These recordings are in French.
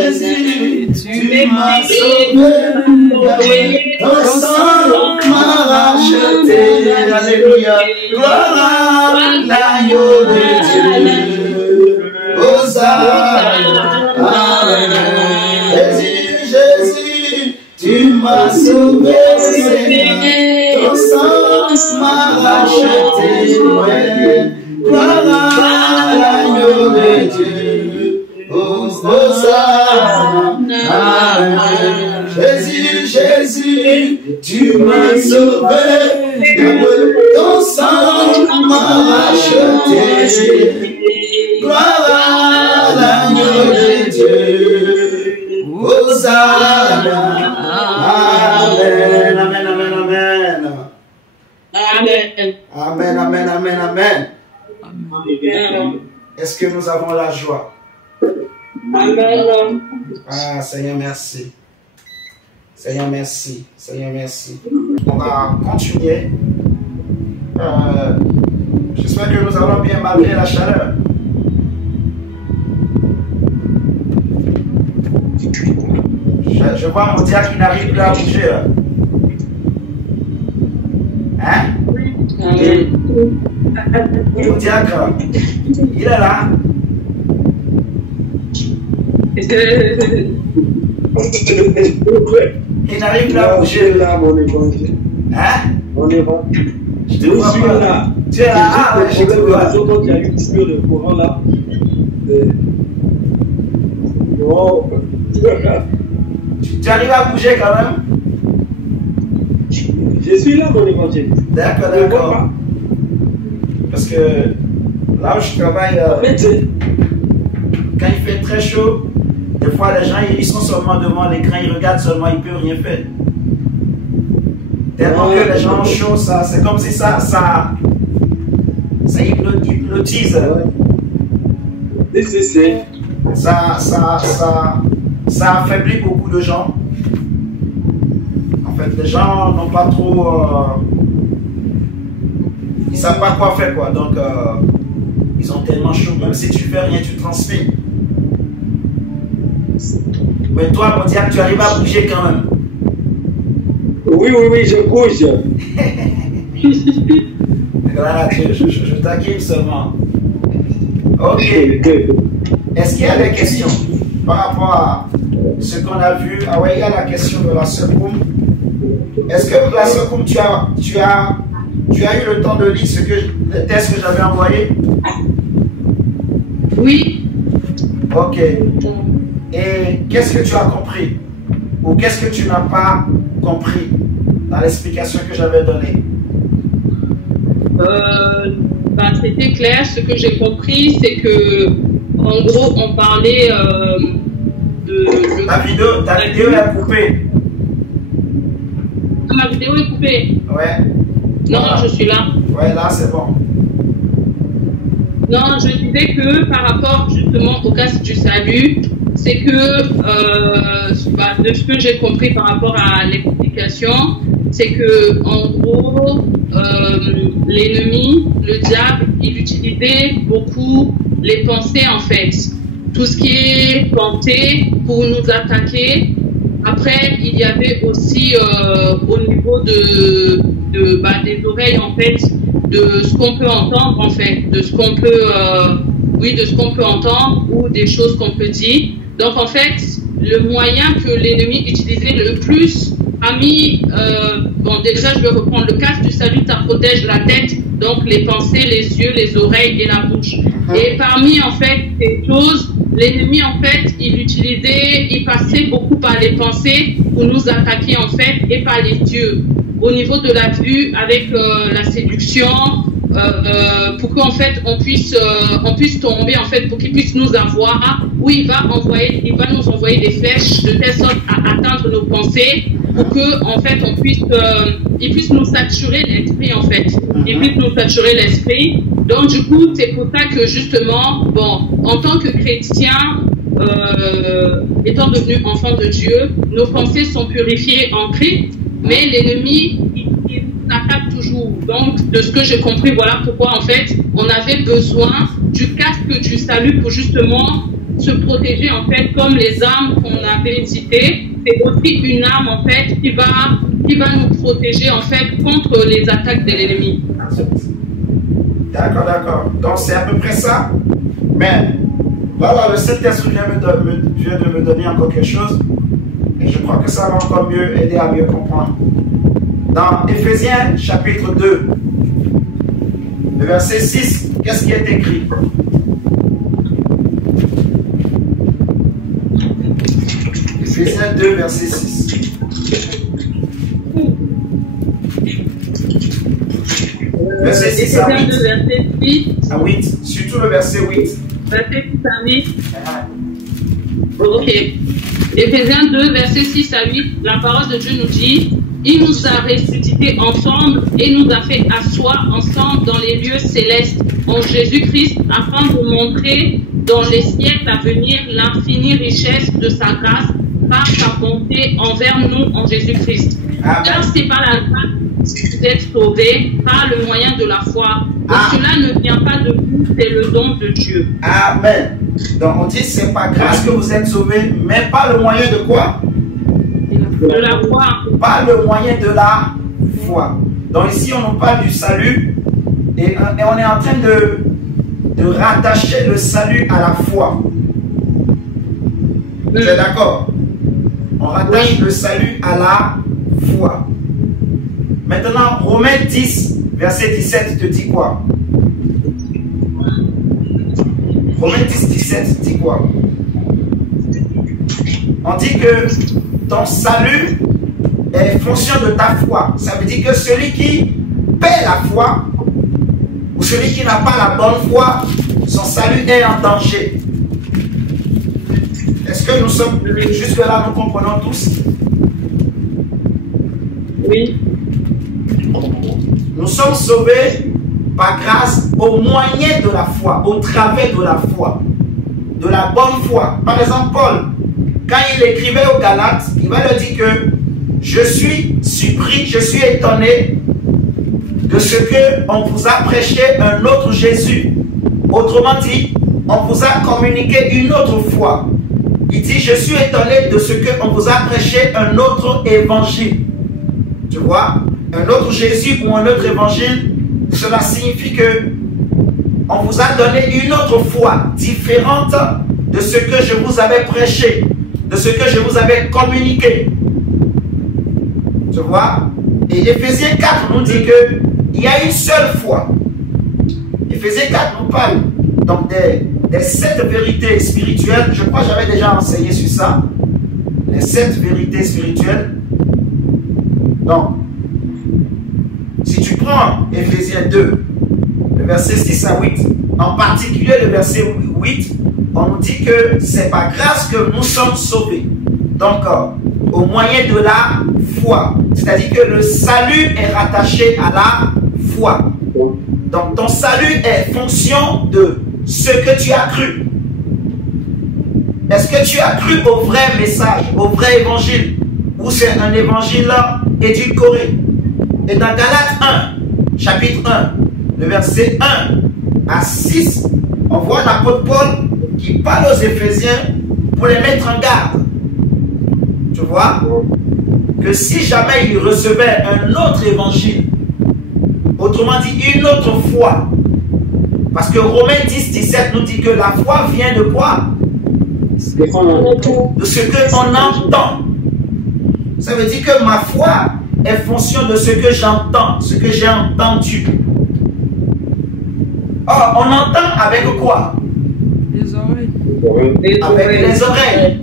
Jésus, tu m'as sauvé. Ton sang m'a racheté. Alléluia. Gloire à l'agneau de Dieu. Hosanna. Jésus, tu m'as sauvé. Ton sang m'a racheté. Gloire à l'agneau de Dieu. Hosanna. Jésus, tu m'as sauvé. Ton sang m'a racheté. Gloire à l'agneau de Dieu. Hosanna. Amen, amen, amen, amen. Amen, amen, amen, amen. Est-ce que nous avons la joie? Amen. Ah, Seigneur, merci. Seigneur, merci. Seigneur, merci. On va continuer. J'espère que nous allons bien malgré la chaleur. Je vois mon diacre qui n'arrive plus à bouger là. Hein? Mon diacre, il est là. Il n'arrive plus à bouger là. Hein? On est bon. Je te vois pas là. Tu es là. Ah ouais, je te vois. Quand il y a eu le courant là. Oh. Tu arrives à bouger quand même? Je suis là, mon évangéliste. D'accord, d'accord. Parce que là où je travaille, quand il fait très chaud, des fois les gens ils sont seulement devant l'écran, ils regardent seulement, ils ne peuvent rien faire. Tellement que les gens ont chaud, c'est comme si ça hypnotise. Ça affaiblit beaucoup de gens. En fait, les gens n'ont pas trop... ils ne savent pas quoi faire, quoi. Donc, ils ont tellement chaud. Même si tu fais rien, tu transpires. Mais toi, mon diable, tu arrives à bouger quand même. Oui, je bouge. Voilà, je taquine seulement. Ok. Est-ce qu'il y a des questions par rapport à ce qu'on a vu? Ah ouais, il y a la question de la secoum. Est-ce que la secoum, tu as eu le temps de lire le test que j'avais envoyé? Oui. Ok. Et qu'est-ce que tu as compris? Ou qu'est-ce que tu n'as pas compris dans l'explication que j'avais donnée? C'était clair. Ce que j'ai compris, c'est que, en gros, on parlait de... Ta vidéo est coupée. Ma vidéo est coupée. Ouais. Non, voilà. Je suis là. Ouais, là, c'est bon. Non, je disais que par rapport justement au casse du salut, c'est que de ce que j'ai compris par rapport à l'explication, c'est que en gros, l'ennemi, le diable, il utilisait beaucoup les pensées en fait. Tout ce qui est pensée pour nous attaquer. Après, il y avait aussi au niveau des oreilles en fait, de ce qu'on peut entendre en fait, de ce qu'on peut, de ce qu'on peut entendre ou des choses qu'on peut dire. Donc en fait, le moyen que l'ennemi utilisait le plus a mis, déjà je vais reprendre le casque du salut, ça protège la tête, donc les pensées, les yeux, les oreilles et la bouche. Et parmi en fait ces choses, l'ennemi en fait, il passait beaucoup par les pensées pour nous attaquer en fait et par les yeux. Au niveau de la vue, avec la séduction, pour qu'en fait on puisse tomber en fait, pour qu'il puisse nous avoir, où il va nous envoyer des flèches de telle sorte à atteindre nos pensées, pour que en fait il puisse nous saturer l'esprit en fait, il puisse nous saturer l'esprit. Donc du coup c'est pour ça que justement, en tant que chrétien, étant devenu enfant de Dieu, nos pensées sont purifiées en Christ, mais l'ennemi il attaque toujours. Donc de ce que j'ai compris, voilà pourquoi en fait on avait besoin du casque du salut pour justement se protéger en fait, comme les armes qu'on avait citées. C'est aussi une arme en fait qui va nous protéger en fait contre les attaques de l'ennemi. D'accord, d'accord. Donc c'est à peu près ça. Mais voilà, le Saint-Esprit vient de me donner encore quelque chose. Et je crois que ça va encore mieux aider à mieux comprendre. Dans Éphésiens chapitre 2, le verset 6, qu'est-ce qui est écrit? Éphésiens 2, verset 6. Verset 6 à 8. Verset 6 à 8. Surtout le verset 8. Verset 6 à 8. Ok. Éphésiens 2, verset 6 à 8, la parole de Dieu nous dit: il nous a ressuscités ensemble et nous a fait asseoir ensemble dans les lieux célestes en Jésus-Christ, afin de montrer dans les siècles à venir l'infinie richesse de sa grâce par sa bonté envers nous en Jésus-Christ. Car c'est par la grâce que vous êtes sauvés, par le moyen de la foi. Cela ne vient pas de vous, c'est le don de Dieu. Amen. Donc on dit c'est par grâce que vous êtes sauvés, mais par le moyen de quoi? De la foi. Par le moyen de la foi. Donc ici on nous parle du salut et on est en train de rattacher le salut à la foi. Vous êtes d'accord? On rattache le salut à la foi. Maintenant, Romains 10, verset 17 te dit quoi? Romains 10, 17 dit quoi? On dit que ton salut est fonction de ta foi. Ça veut dire que celui qui perd la foi, ou celui qui n'a pas la bonne foi, son salut est en danger. Est-ce que nous sommes, jusque-là, nous comprenons tous? Oui. Nous sommes sauvés par grâce au moyen de la foi, au travers de la foi, de la bonne foi. Par exemple, Paul, quand il écrivait aux Galates, il va leur dire que je suis surpris, je suis étonné de ce qu'on vous a prêché un autre Jésus. Autrement dit, on vous a communiqué une autre foi. Il dit, je suis étonné de ce qu'on vous a prêché un autre évangile. Tu vois, un autre Jésus ou un autre évangile, cela signifie que on vous a donné une autre foi différente de ce que je vous avais prêché, de ce que je vous avais communiqué. Tu vois? Et Éphésiens 4 nous dit qu'il y a une seule foi. Éphésiens 4 nous parle donc des 7 vérités spirituelles. Je crois que j'avais déjà enseigné sur ça. Les 7 vérités spirituelles. Donc, si tu prends Éphésiens 2, le verset 6 à 8, en particulier le verset 8, on nous dit que c'est par grâce que nous sommes sauvés. Donc, au moyen de la foi. C'est-à-dire que le salut est rattaché à la foi. Donc, ton salut est fonction de ce que tu as cru. Est-ce que tu as cru au vrai message, au vrai évangile, ou c'est un évangile édulcoré? Et dans Galates 1, chapitre 1, le verset 1 à 6, on voit l'apôtre Paul qui parle aux Éphésiens pour les mettre en garde. Tu vois? Que si jamais ils recevaient un autre évangile, autrement dit une autre foi, parce que Romains 10, 17 nous dit que la foi vient de quoi? De ce qu'on entend. Ça veut dire que ma foi est fonction de ce que j'entends, ce que j'ai entendu. Or, on entend avec quoi? Les oreilles. Avec les oreilles.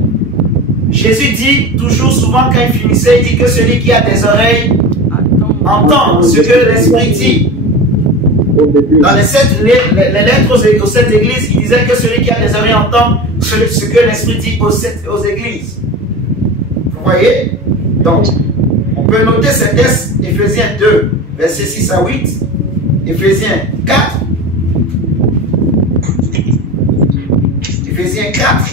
Jésus dit toujours, souvent quand il finissait, il dit que celui qui a des oreilles entend ce que l'Esprit dit. Dans les lettres aux 7 églises, il disait que celui qui a des oreilles entend ce que l'Esprit dit aux églises. Vous voyez? Donc, on peut noter ces textes, Éphésiens 2, versets 6 à 8, Éphésiens 4, Éphésiens 4,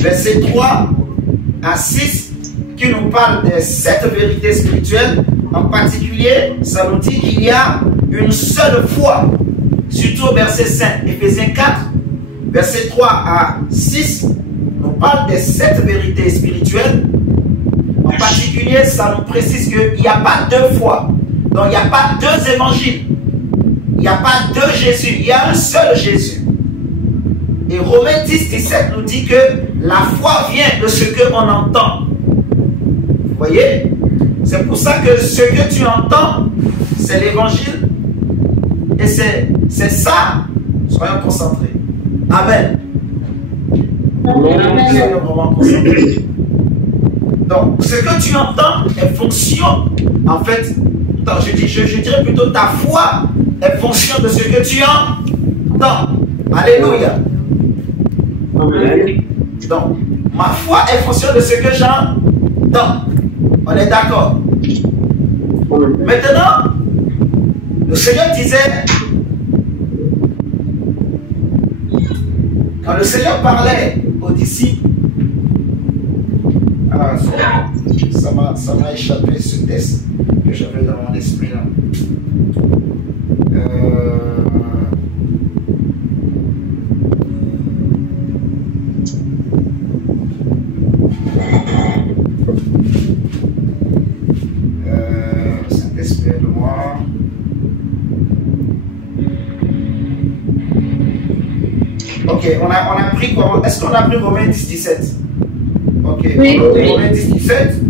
versets 3 à 6, qui nous parle des 7 vérités spirituelles. En particulier, ça nous dit qu'il y a une seule foi, surtout au verset 5, Éphésiens 4, versets 3 à 6, nous parle des 7 vérités spirituelles. En particulier, ça nous précise qu'il n'y a pas deux foi. Donc, il n'y a pas deux évangiles. Il n'y a pas deux Jésus. Il y a un seul Jésus. Et Romains 10, 17 nous dit que la foi vient de ce qu'on entend. Vous voyez? C'est pour ça que ce que tu entends, c'est l'évangile. Et c'est ça. Soyons concentrés. Amen. Soyons vraiment concentrés. Donc, ce que tu entends est fonction, en fait, je dirais plutôt ta foi est fonction de ce que tu entends. Alléluia. Amen. Donc, ma foi est fonction de ce que j'entends. On est d'accord. Maintenant, le Seigneur disait, quand le Seigneur parlait aux disciples, ça m'a échappé ce texte que j'avais dans mon esprit là. Saint-Esprit de moi. Ok, on a pris quoi? Est-ce qu'on a pris Romains 10, 17? Ok, oui. Romains 10, 17.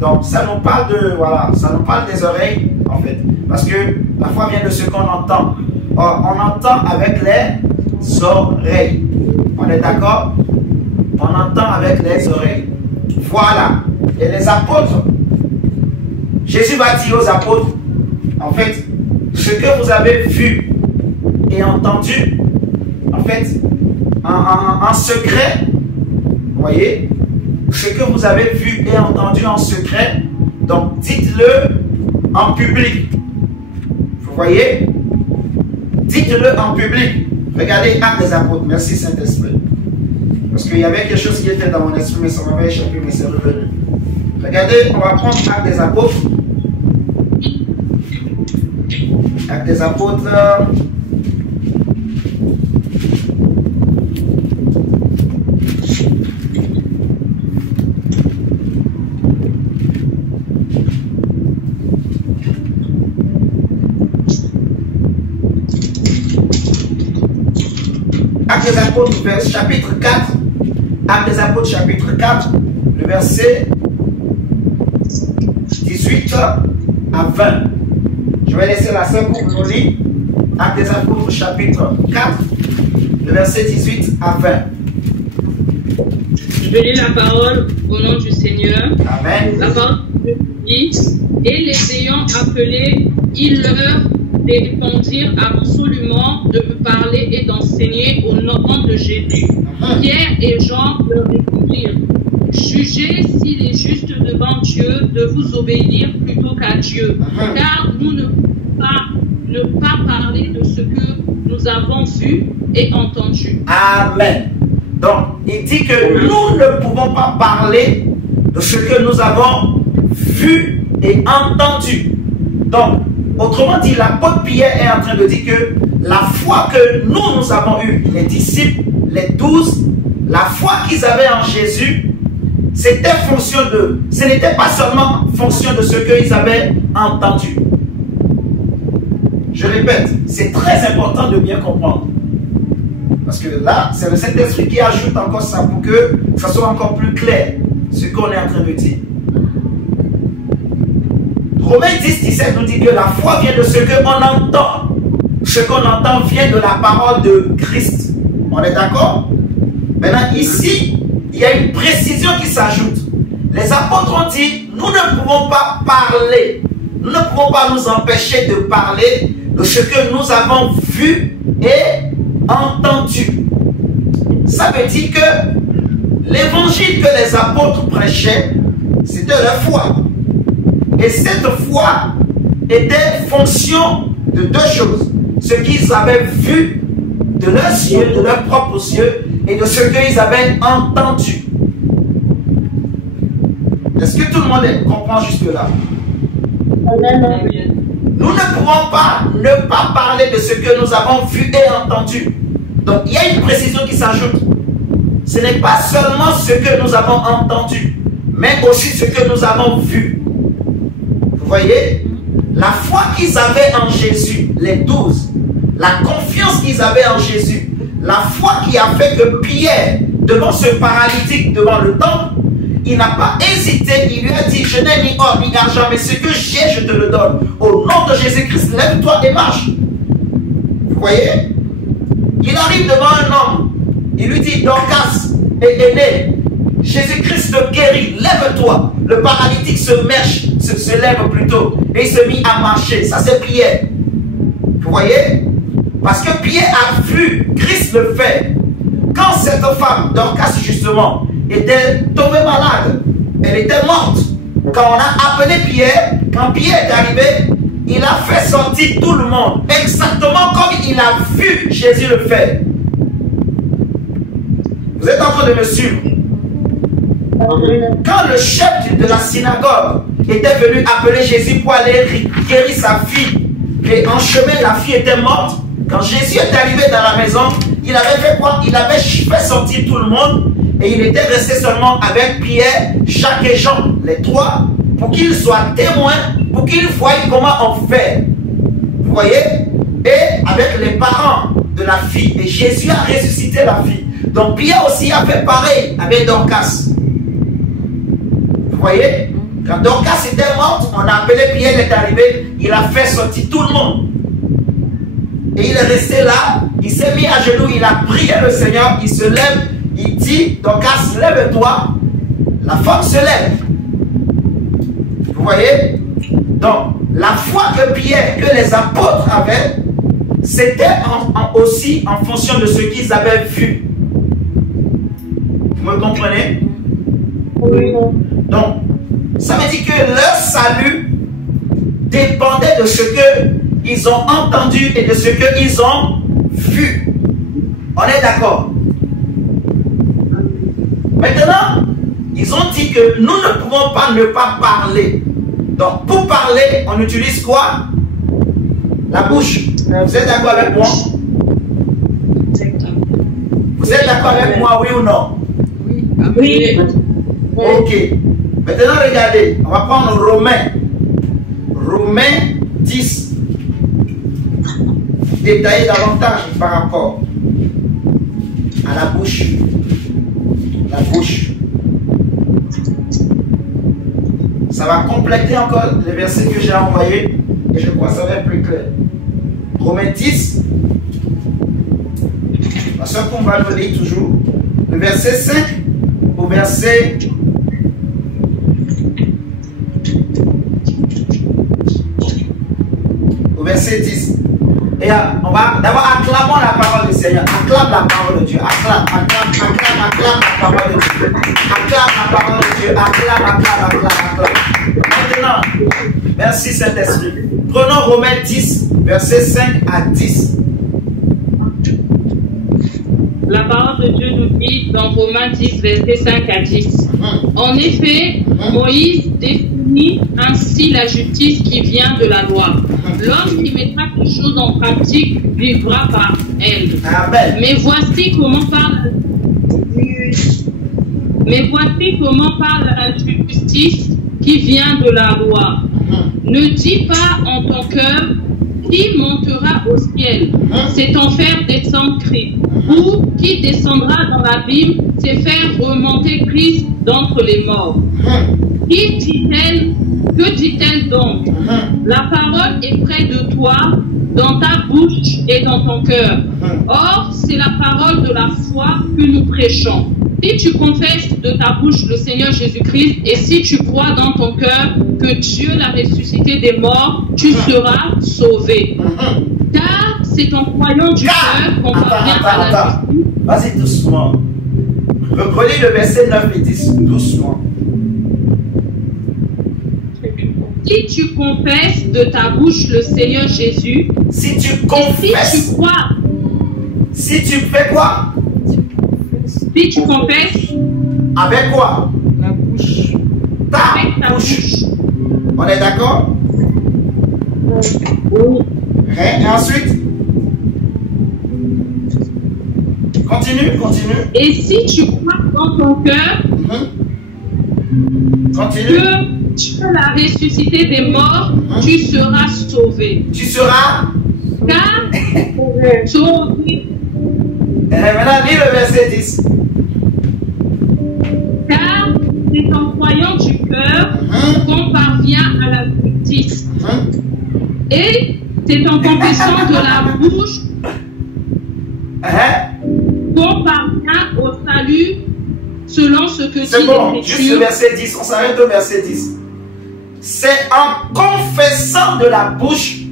Donc, ça nous parle de, voilà, ça nous parle des oreilles, en fait. Parce que la foi vient de ce qu'on entend. Or, on entend avec les oreilles. On est d'accord? On entend avec les oreilles. Voilà. Et les apôtres, Jésus va dire aux apôtres, en fait, ce que vous avez vu et entendu, en fait, en secret, vous voyez, ce que vous avez vu et entendu en secret, donc dites-le en public. Vous voyez? Dites-le en public. Regardez Actes des Apôtres. Merci Saint-Esprit. Parce qu'il y avait quelque chose qui était dans mon esprit, mais ça m'avait échappé, mais c'est revenu. Regardez, on va prendre Actes des Apôtres. Actes des Apôtres. Actes des Apôtres, chapitre 4. Actes des Apôtres, chapitre 4, le verset 18 à 20. Je vais laisser la sœur pour nous lire. Actes des Apôtres, chapitre 4, le verset 18 à 20. Je vais lire la parole au nom du Seigneur. Amen. La parole dit, et les ayant appelés, ils leur répondirent absolument de parler et d'enseigner au nom de Jésus. Pierre et Jean leur répondirent, jugez s'il est juste devant Dieu de vous obéir plutôt qu'à Dieu, car nous ne pouvons pas parler de ce que nous avons vu et entendu. Amen. Donc, il dit que nous ne pouvons pas parler de ce que nous avons vu et entendu. Donc, autrement dit, l'apôtre Pierre est en train de dire que la foi que nous avons eue, les disciples, les 12, la foi qu'ils avaient en Jésus, c'était fonction de, ce n'était pas seulement fonction de ce qu'ils avaient entendu. Je répète, c'est très important de bien comprendre. Parce que là, c'est le Saint-Esprit qui ajoute encore ça pour que ça soit encore plus clair, ce qu'on est en train de dire. Romains 10, 17 nous dit que la foi vient de ce qu'on entend. Ce qu'on entend vient de la parole de Christ. On est d'accord? Maintenant, ici, il y a une précision qui s'ajoute. Les apôtres ont dit, nous ne pouvons pas parler. Nous ne pouvons pas nous empêcher de parler de ce que nous avons vu et entendu. Ça veut dire que l'évangile que les apôtres prêchaient, c'était leur foi. Et cette foi était fonction de deux choses. Ce qu'ils avaient vu de leurs yeux, de leurs propres yeux, et de ce qu'ils avaient entendu. Est-ce que tout le monde comprend jusque-là? Nous ne pouvons pas ne pas parler de ce que nous avons vu et entendu. Donc, il y a une précision qui s'ajoute. Ce n'est pas seulement ce que nous avons entendu, mais aussi ce que nous avons vu. Vous voyez? La foi qu'ils avaient en Jésus, les 12, la confiance qu'ils avaient en Jésus, la foi qui a fait que Pierre, devant ce paralytique, devant le temple, il n'a pas hésité, il lui a dit, je n'ai ni or ni argent, mais ce que j'ai, je te le donne. Au nom de Jésus-Christ, lève-toi et marche. Vous voyez? Il arrive devant un homme, il lui dit, Dorcas est né, Jésus-Christ te guérit, lève-toi. Le paralytique se lève plutôt, et il se mit à marcher. Ça c'est Pierre. Vous voyez? Parce que Pierre a vu Christ le faire. Quand cette femme, Dorcas justement, était tombée malade, elle était morte. Quand on a appelé Pierre, quand Pierre est arrivé, il a fait sortir tout le monde, exactement comme il a vu Jésus le faire. Vous êtes en train de me suivre? Quand le chef de la synagogue était venu appeler Jésus pour aller guérir sa fille, et en chemin la fille était morte, quand Jésus est arrivé dans la maison, il avait fait quoi? Il avait fait sortir tout le monde et il était resté seulement avec Pierre, Jacques et Jean, les trois, pour qu'ils soient témoins, pour qu'ils voient comment on fait. Vous voyez? Et avec les parents de la fille. Et Jésus a ressuscité la fille. Donc Pierre aussi a fait pareil avec Dorcas. Vous voyez? Quand Dorcas était morte, on a appelé Pierre, il est arrivé, il a fait sortir tout le monde. Et il est resté là, il s'est mis à genoux, il a prié le Seigneur, il se lève, il dit, Dorcas, lève-toi. La femme se lève. Vous voyez? Donc, la foi que Pierre, que les apôtres avaient, c'était aussi en fonction de ce qu'ils avaient vu. Vous me comprenez? Oui. Donc, ça veut dire que leur salut dépendait de ce qu'ils ont entendu et de ce qu'ils ont vu. On est d'accord? Maintenant, ils ont dit que nous ne pouvons pas ne pas parler. Donc, pour parler, on utilise quoi? La bouche. Vous êtes d'accord avec moi? Vous êtes d'accord avec moi, oui ou non? Oui. Ok. Maintenant, regardez. On va prendre Romains. Romains 10. Détailler davantage par rapport à la bouche. La bouche. Ça va compléter encore les versets que j'ai envoyés et je crois que ça va être plus clair. Romains 10. La seule qu'on va le lire toujours. Le verset 5 au verset 10. Et on va d'abord acclamons la parole du Seigneur. Acclame la parole de Dieu. Acclame la parole de Dieu. Acclame la parole de Dieu. Acclame. Maintenant, merci Saint-Esprit. Prenons Romains 10, versets 5 à 10. La parole de Dieu nous dit dans Romains 10, versets 5 à 10. En effet, Moïse définit ainsi la justice qui vient de la loi. L'homme qui mettra quelque chose en pratique vivra par elle. Amen. Mais voici comment parle la justice qui vient de la loi. Ne dis pas en ton cœur qui montera au ciel, c'est en faire descendre Christ. Ou qui descendra dans l'abîme, c'est faire remonter Christ d'entre les morts. Qui dit-elle? Que dit-elle donc? La parole est près de toi, dans ta bouche et dans ton cœur. Or, c'est la parole de la foi que nous prêchons. Si tu confesses de ta bouche le Seigneur Jésus-Christ et si tu crois dans ton cœur que Dieu l'a ressuscité des morts, tu seras sauvé. Car c'est en croyant du cœur qu'on parvient à la justice. Vas-y doucement. Relis le verset 9 et 10 doucement. Si tu confesses de ta bouche le Seigneur Jésus, si tu confesses, si tu crois, si tu fais quoi? Si tu confesses, avec quoi? La bouche. Avec ta bouche. On est d'accord? Oui. Et ensuite? Continue, continue. Et si tu crois dans ton cœur Continue. que Dieu l'a ressuscité des morts, tu seras sauvé. Tu seras Car sauvé. Maintenant, lis le verset 10. Car c'est en croyant du cœur qu'on parvient à la justice. Et c'est en confessant de la bouche qu'on parvient au salut selon ce que dit C'est bon, l'Écriture. juste le verset 10, on s'arrête au verset 10. C'est en confessant de la bouche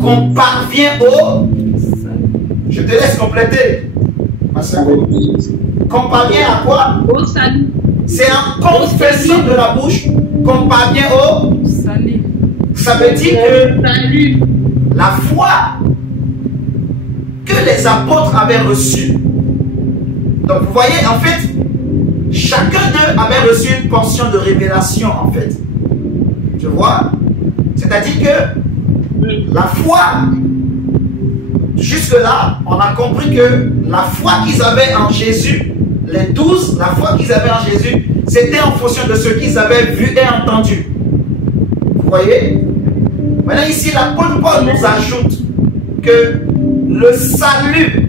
qu'on parvient au... Je te laisse compléter. Qu'on parvient à quoi? Au salut. C'est en confessant de la bouche qu'on parvient au... Salut. Ça veut dire que Salut. la foi que les apôtres avaient reçue. Donc vous voyez, en fait, chacun d'eux avait reçu une portion de révélation, en fait. Tu vois? C'est-à-dire que la foi, jusque-là, on a compris que la foi qu'ils avaient en Jésus, les 12, la foi qu'ils avaient en Jésus, c'était en fonction de ce qu'ils avaient vu et entendu. Vous voyez? Maintenant ici, l'apôtre Paul nous ajoute que le salut,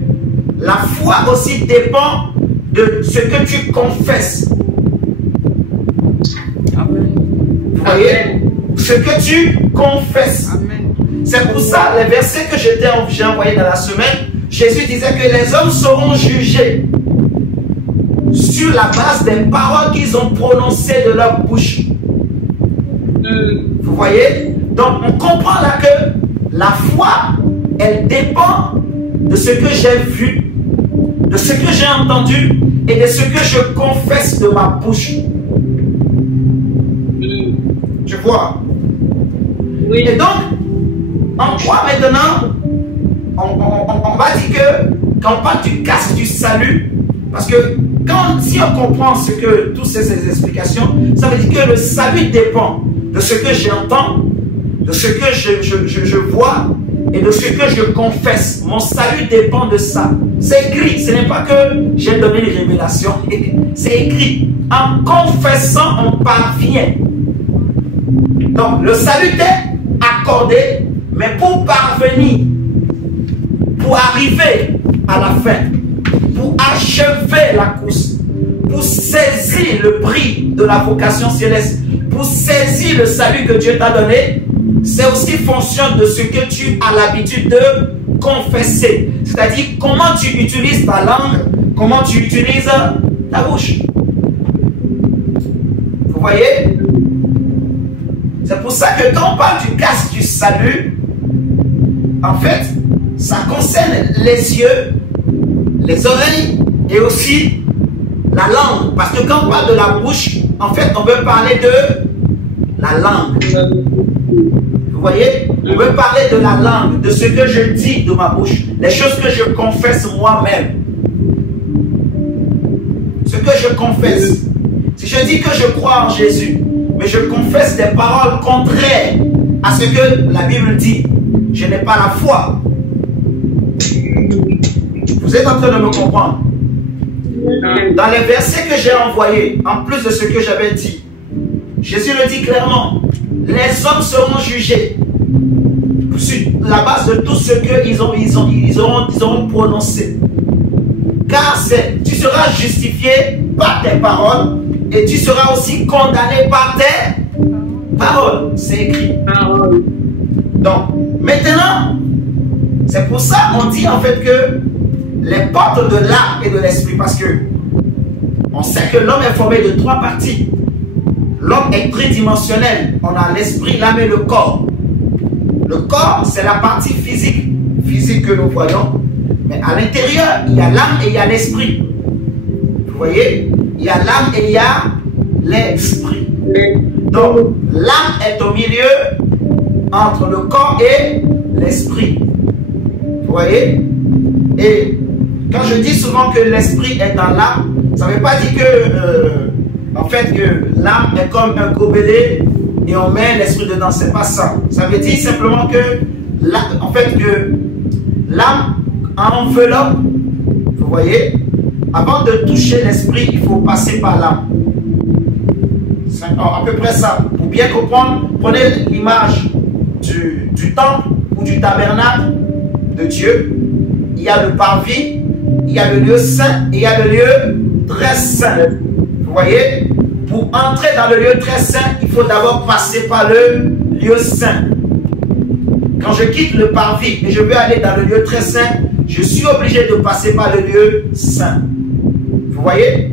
la foi aussi dépend de ce que tu confesses. Amen. Vous voyez? Ce que tu confesses. Amen. C'est pour ça, les versets que j'ai envoyés dans la semaine, Jésus disait que les hommes seront jugés sur la base des paroles qu'ils ont prononcées de leur bouche. Vous voyez? Donc on comprend là que la foi, elle dépend de ce que j'ai vu, de ce que j'ai entendu et de ce que je confesse de ma bouche. Tu vois? Oui. Et donc, en quoi maintenant on va dire que quand on parle du casque du salut, parce que si on comprend ce que toutes ces explications, ça veut dire que le salut dépend de ce que j'entends, de ce que je vois et de ce que je confesse. Mon salut dépend de ça. C'est écrit, ce n'est pas que j'ai donné une révélation, c'est écrit. En confessant, on parvient. Donc, le salut est accordé, mais pour parvenir, pour arriver à la fin, pour achever la course, pour saisir le prix de la vocation céleste, pour saisir le salut que Dieu t'a donné, c'est aussi fonction de ce que tu as l'habitude de confesser. C'est-à-dire comment tu utilises ta langue, comment tu utilises ta bouche. Vous voyez? C'est pour ça que quand on parle du casque du salut, en fait, ça concerne les yeux, les oreilles et aussi la langue. Parce que quand on parle de la bouche, en fait, on veut parler de la langue. Vous voyez? On veut parler de la langue, de ce que je dis de ma bouche, les choses que je confesse moi-même. Ce que je confesse. Si je dis que je crois en Jésus, mais je confesse des paroles contraires à ce que la Bible dit, je n'ai pas la foi. Vous êtes en train de me comprendre? Dans les versets que j'ai envoyés, en plus de ce que j'avais dit, Jésus le dit clairement, les hommes seront jugés sur la base de tout ce qu'ils auront prononcé. Car tu seras justifié par tes paroles et tu seras aussi condamné par tes paroles. C'est écrit. Donc, maintenant, c'est pour ça qu'on dit en fait que les portes de l'âme et de l'esprit, parce que on sait que l'homme est formé de 3 parties. L'homme est tridimensionnel. On a l'esprit, l'âme et le corps. Le corps, c'est la partie physique que nous voyons. Mais à l'intérieur, il y a l'âme et il y a l'esprit. Vous voyez? Il y a l'âme et il y a l'esprit. Donc, l'âme est au milieu entre le corps et l'esprit. Vous voyez? Et quand je dis souvent que l'esprit est dans l'âme, ça ne veut pas dire que, en fait, que l'âme est comme un gobelet et on met l'esprit dedans. C'est pas ça. Ça veut dire simplement que, en fait, que l'âme enveloppe, Vous voyez? Avant de toucher l'esprit, il faut passer par l'âme. C'est à peu près ça. Pour bien comprendre, prenez l'image du temple ou du tabernacle de Dieu. Il y a le parvis, il y a le lieu saint et il y a le lieu très saint. Vous voyez? Pour entrer dans le lieu très saint, il faut d'abord passer par le lieu saint. Quand je quitte le parvis et je veux aller dans le lieu très saint, je suis obligé de passer par le lieu saint. Vous voyez?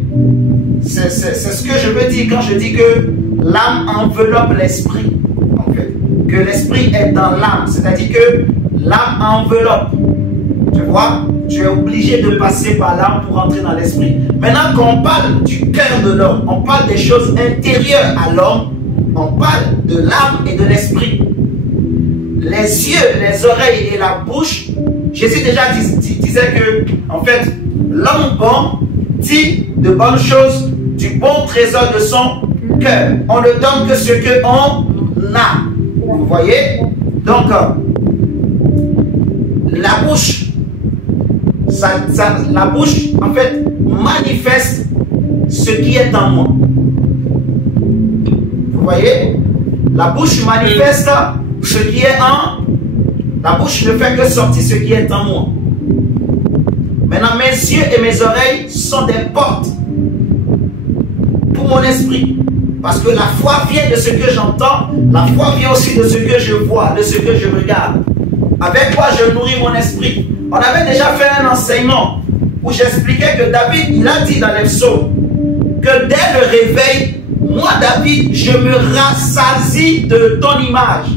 C'est ce que je veux dire quand je dis que l'âme enveloppe l'esprit. En fait, que l'esprit est dans l'âme. C'est-à-dire que l'âme enveloppe. Tu vois? Tu es obligé de passer par l'âme pour entrer dans l'esprit. Maintenant, quand on parle du cœur de l'homme, on parle des choses intérieures à l'homme, on parle de l'âme et de l'esprit. Les yeux, les oreilles et la bouche, Jésus déjà disait que, en fait, l'homme bon dit de bonnes choses du bon trésor de son cœur. On ne donne que ce qu'on a. Vous voyez? Donc, la bouche, la bouche, en fait, manifeste ce qui est en moi. Vous voyez? La bouche manifeste ce qui est en... La bouche ne fait que sortir ce qui est en moi. Maintenant, mes yeux et mes oreilles sont des portes pour mon esprit. Parce que la foi vient de ce que j'entends, la foi vient aussi de ce que je vois, de ce que je regarde. Avec quoi je nourris mon esprit. On avait déjà fait un enseignement où j'expliquais que David, il a dit dans les psaumes que dès le réveil, moi David, je me rassasie de ton image.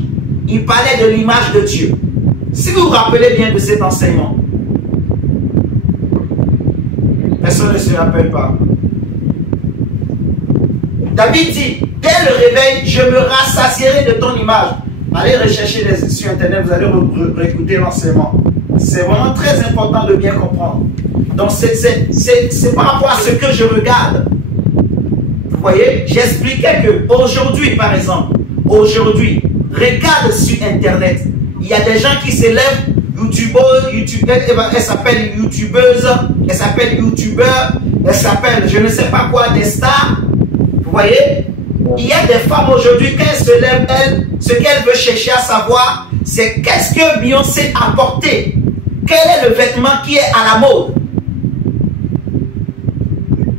Il parlait de l'image de Dieu. Si vous vous rappelez bien de cet enseignement, personne ne se rappelle pas. David dit, dès le réveil, je me rassasierai de ton image. Allez rechercher sur Internet, vous allez réécouter l'enseignement. C'est vraiment très important de bien comprendre. Donc, c'est par rapport à ce que je regarde. Vous voyez, j'expliquais que aujourd'hui, par exemple, aujourd'hui, regarde sur Internet. Il y a des gens qui s'élèvent, elle s'appelle youtubeuse, elle s'appelle youtubeur, elle s'appelle je ne sais pas quoi, des stars. Vous voyez, il y a des femmes aujourd'hui, quand elles se lèvent, elles, ce qu'elles veulent chercher à savoir, c'est qu'est-ce que Beyoncé a porté. Quel est le vêtement qui est à la mode?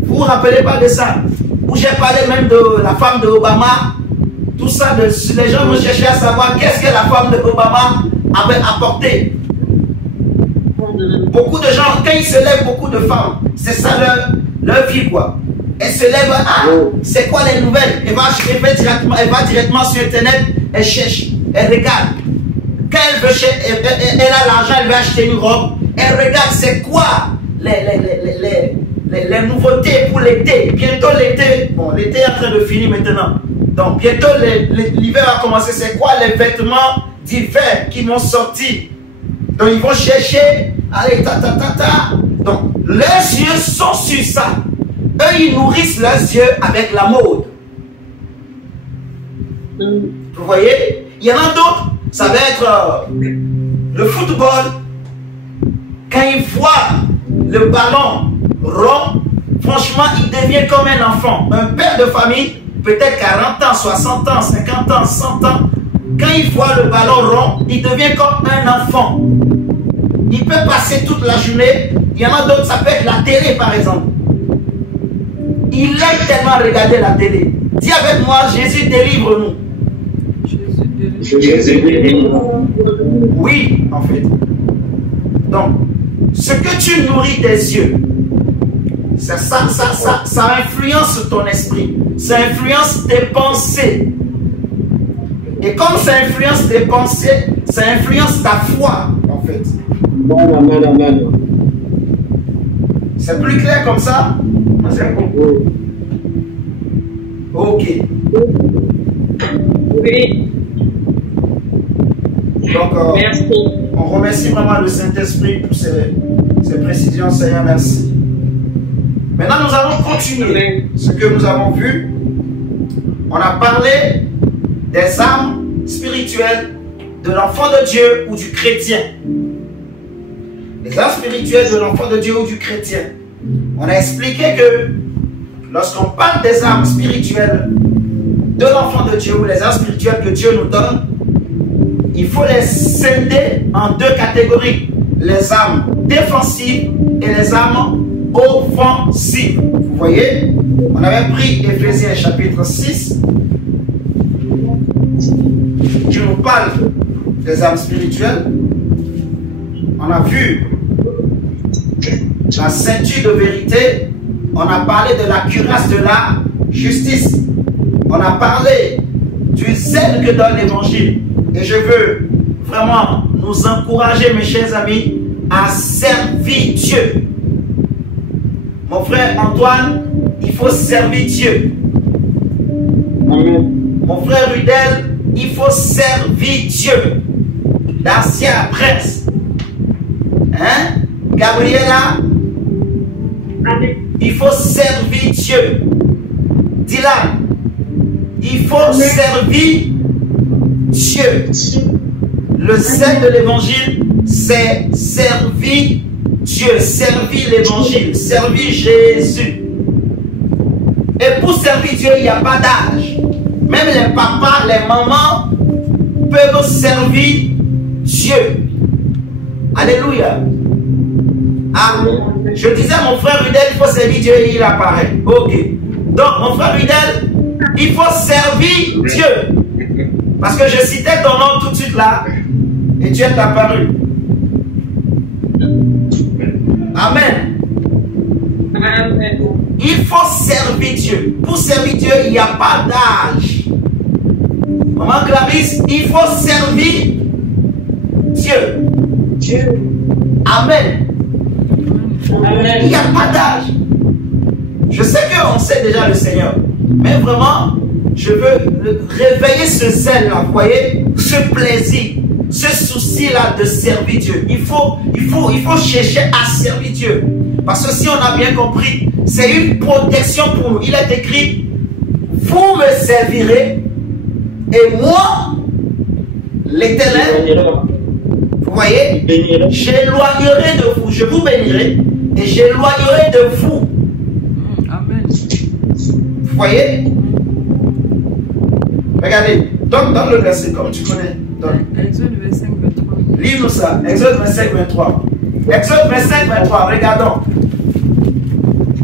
Vous vous rappelez pas de ça? Où j'ai parlé même de la femme de Obama. Tout ça, les gens vont chercher à savoir qu'est-ce que la femme de Obama avait apporté. Beaucoup de gens, quand ils se lèvent, beaucoup de femmes, c'est ça leur vie, quoi. Elles se lèvent, ah, c'est quoi les nouvelles? Elle va directement sur Internet, elle cherche, elle regarde. Quand elle veut, elle a l'argent, elle veut acheter une robe, elle regarde c'est quoi les nouveautés pour l'été. Bientôt l'été, bon, l'été est en train de finir maintenant. Donc bientôt l'hiver va commencer. C'est quoi les vêtements d'hiver qui vont sortir? Donc ils vont chercher, allez, Donc leurs yeux sont sur ça. Eux, ils nourrissent leurs yeux avec la mode. Vous voyez? Il y en a d'autres, ça va être le football. Quand ils voient le ballon rond, franchement, il devient comme un enfant. Un père de famille, peut-être 40 ans, 60 ans, 50 ans, 100 ans. Quand il voit le ballon rond, il devient comme un enfant. Il peut passer toute la journée. Il y en a d'autres, ça peut être la télé par exemple. Il aime tellement regarder la télé. Dis avec moi, Jésus délivre-nous. Jésus délivre. Oui, en fait. Donc, ce que tu nourris tes yeux, ça influence ton esprit. Ça influence tes pensées. Et comme ça influence tes pensées, ça influence ta foi, en fait. C'est plus clair comme ça? Ok. Oui. Donc, merci. On remercie vraiment le Saint-Esprit pour ces précisions, Seigneur, merci. Maintenant, nous allons continuer ce que nous avons vu. On a parlé des âmes spirituelles de l'enfant de Dieu ou du chrétien. Les Les armes spirituelles de l'enfant de Dieu ou du chrétien. On a expliqué que lorsqu'on parle des armes spirituelles de l'enfant de Dieu ou les armes spirituelles que Dieu nous donne, il faut les scinder en deux catégories. Les armes défensives et les armes offensives. Vous voyez, on avait pris Éphésiens chapitre 6 qui nous parle des armes spirituelles. On a vu la ceinture de vérité. On a parlé de la cuirasse de la justice. On a parlé du zèle que donne l'évangile. Et je veux vraiment nous encourager, mes chers amis, à servir Dieu. Mon frère Antoine, il faut servir Dieu. Amen. Mon frère Rudel, il faut servir Dieu. Dacia Prince. Hein? Gabriela, il faut servir Dieu. Dylan, il faut servir Dieu. Le zèle de l'évangile, c'est servir Dieu, servir l'évangile, servir Jésus. Et pour servir Dieu, il n'y a pas d'âge. Même les papas, les mamans peuvent servir Dieu. Alléluia. Amen. Je disais à mon frère Rudel, il faut servir Dieu et il apparaît. Ok. Donc, mon frère Rudel, il faut servir Dieu. Parce que je citais ton nom tout de suite là. Et Dieu est apparu. Amen. Amen. Il faut servir Dieu. Pour servir Dieu, il n'y a pas d'âge. Maman Clarisse, il faut servir Dieu. Dieu. Amen. Amen. Il n'y a pas d'âge. Je sais qu'on sait déjà le Seigneur. Mais vraiment, je veux réveiller ce zèle-là, vous voyez, ce plaisir, ce souci-là de servir Dieu. Il faut chercher à servir Dieu. Parce que si on a bien compris, c'est une protection pour nous. Il est écrit, vous me servirez et moi, l'Éternel, vous voyez, j'éloignerai de vous, je vous bénirai et j'éloignerai de vous. Amen. Vous voyez? Regardez, donc dans le verset, comme tu connais. Exode 25, 23. Lis-nous ça, Exode 25, 23. Exode 25, 23, regardons.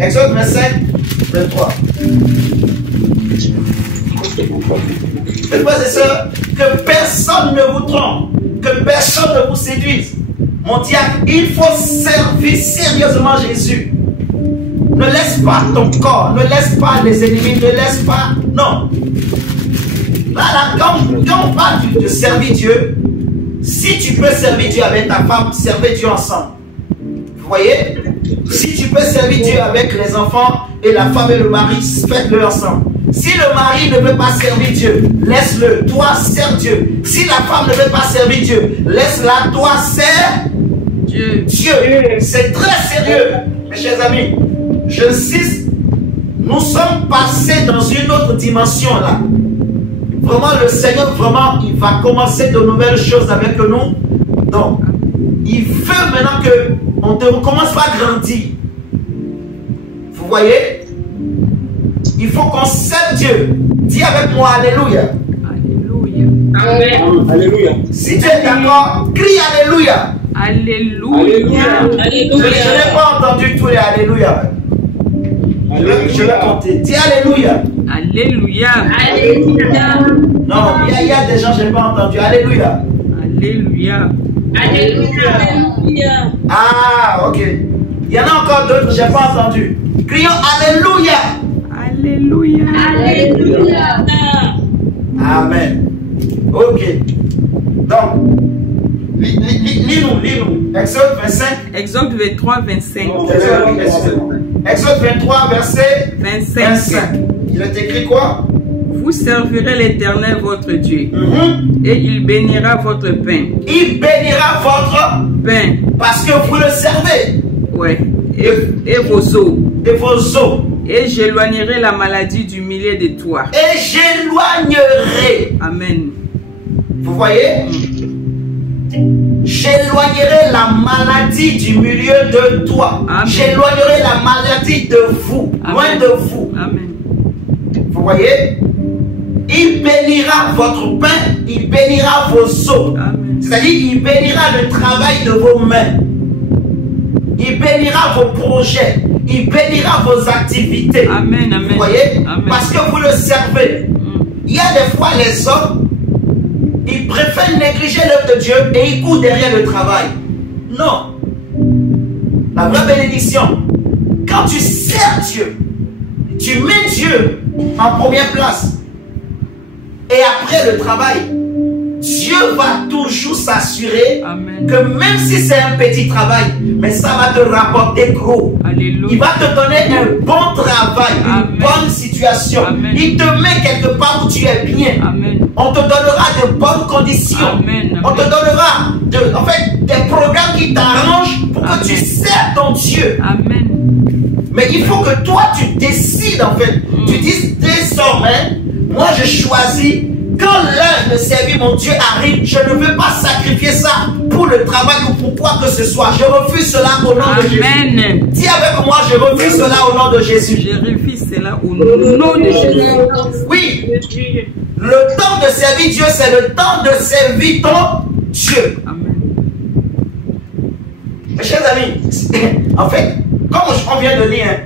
Exode 25, 23. Mes frères et sœurs, que personne ne vous trompe, que personne ne vous séduise. Mon diable, il faut servir sérieusement Jésus. Ne laisse pas ton corps, ne laisse pas les ennemis, ne laisse pas. Non. Là, quand on parle de servir Dieu, si tu peux servir Dieu avec ta femme, servez Dieu ensemble. Vous voyez? Si tu peux servir Dieu avec les enfants et la femme et le mari, faites-le ensemble. Si le mari ne veut pas servir Dieu, laisse-le. Toi, sers Dieu. Si la femme ne veut pas servir Dieu, laisse-la. Toi, sers Dieu. C'est très sérieux, mes chers amis. J'insiste, nous sommes passés dans une autre dimension là. Vraiment, le Seigneur, vraiment, il va commencer de nouvelles choses avec nous. Donc, il veut maintenant qu'on ne commence pas à grandir. Vous voyez? Il faut qu'on serve Dieu. Dis avec moi, Alléluia. Alléluia. Amen. Alléluia. Si tu es d'accord, crie Alléluia. Alléluia. Je n'ai pas entendu tous les Alléluia. Je vais compter. Dis Alléluia. Alléluia. Alléluia. Non, il y a des gens que je n'ai pas entendu. Alléluia. Alléluia. Alléluia. Ah, ok. Il y en a encore d'autres que je n'ai pas entendu. Crions Alléluia. Alléluia. Alléluia. Amen. Ok. Donc, lis-nous. Exode 25. Exode 23, 25. Exode 23, verset 25. Il est écrit quoi? Vous servirez l'Éternel votre Dieu, et il bénira votre pain. Il bénira votre Pain. parce que vous le servez. Ouais. Et vos eaux. Et vos eaux. Et j'éloignerai la maladie du milieu de toi. Et j'éloignerai. Amen. Vous voyez? j'éloignerai la maladie du milieu de toi. J'éloignerai la maladie de vous, loin de vous. Amen. Vous voyez? Il bénira votre pain, il bénira vos os. C'est-à-dire, il bénira le travail de vos mains. Il bénira vos projets. Il bénira vos activités. Amen, amen. Vous voyez? Amen. Parce que vous le servez. Il y a des fois, les hommes, ils préfèrent négliger l'œuvre de Dieu et ils courent derrière le travail. Non. La vraie bénédiction, quand tu sers Dieu, tu mets Dieu en première place. Et après le travail, Dieu va toujours s'assurer que même si c'est un petit travail, mais ça va te rapporter gros. Alléluia. Il va te donner un bon travail, une bonne situation. Amen. Il te met quelque part où tu es bien. Amen. On te donnera de bonnes conditions. Amen. On te donnera des programmes qui t'arrangent pour que tu sers ton Dieu. Amen. Mais il faut que toi tu décides en fait. Tu dises désormais, moi je choisis. Quand l'heure de servir mon Dieu arrive, je ne veux pas sacrifier ça pour le travail ou pour quoi que ce soit. Je refuse cela au nom de Jésus. Dis avec moi, je refuse cela au nom de Jésus. Je refuse cela au nom de Jésus. Oui. Le temps de servir Dieu, c'est le temps de servir ton Dieu. Amen. Mes chers amis, en fait, comme on vient de lire,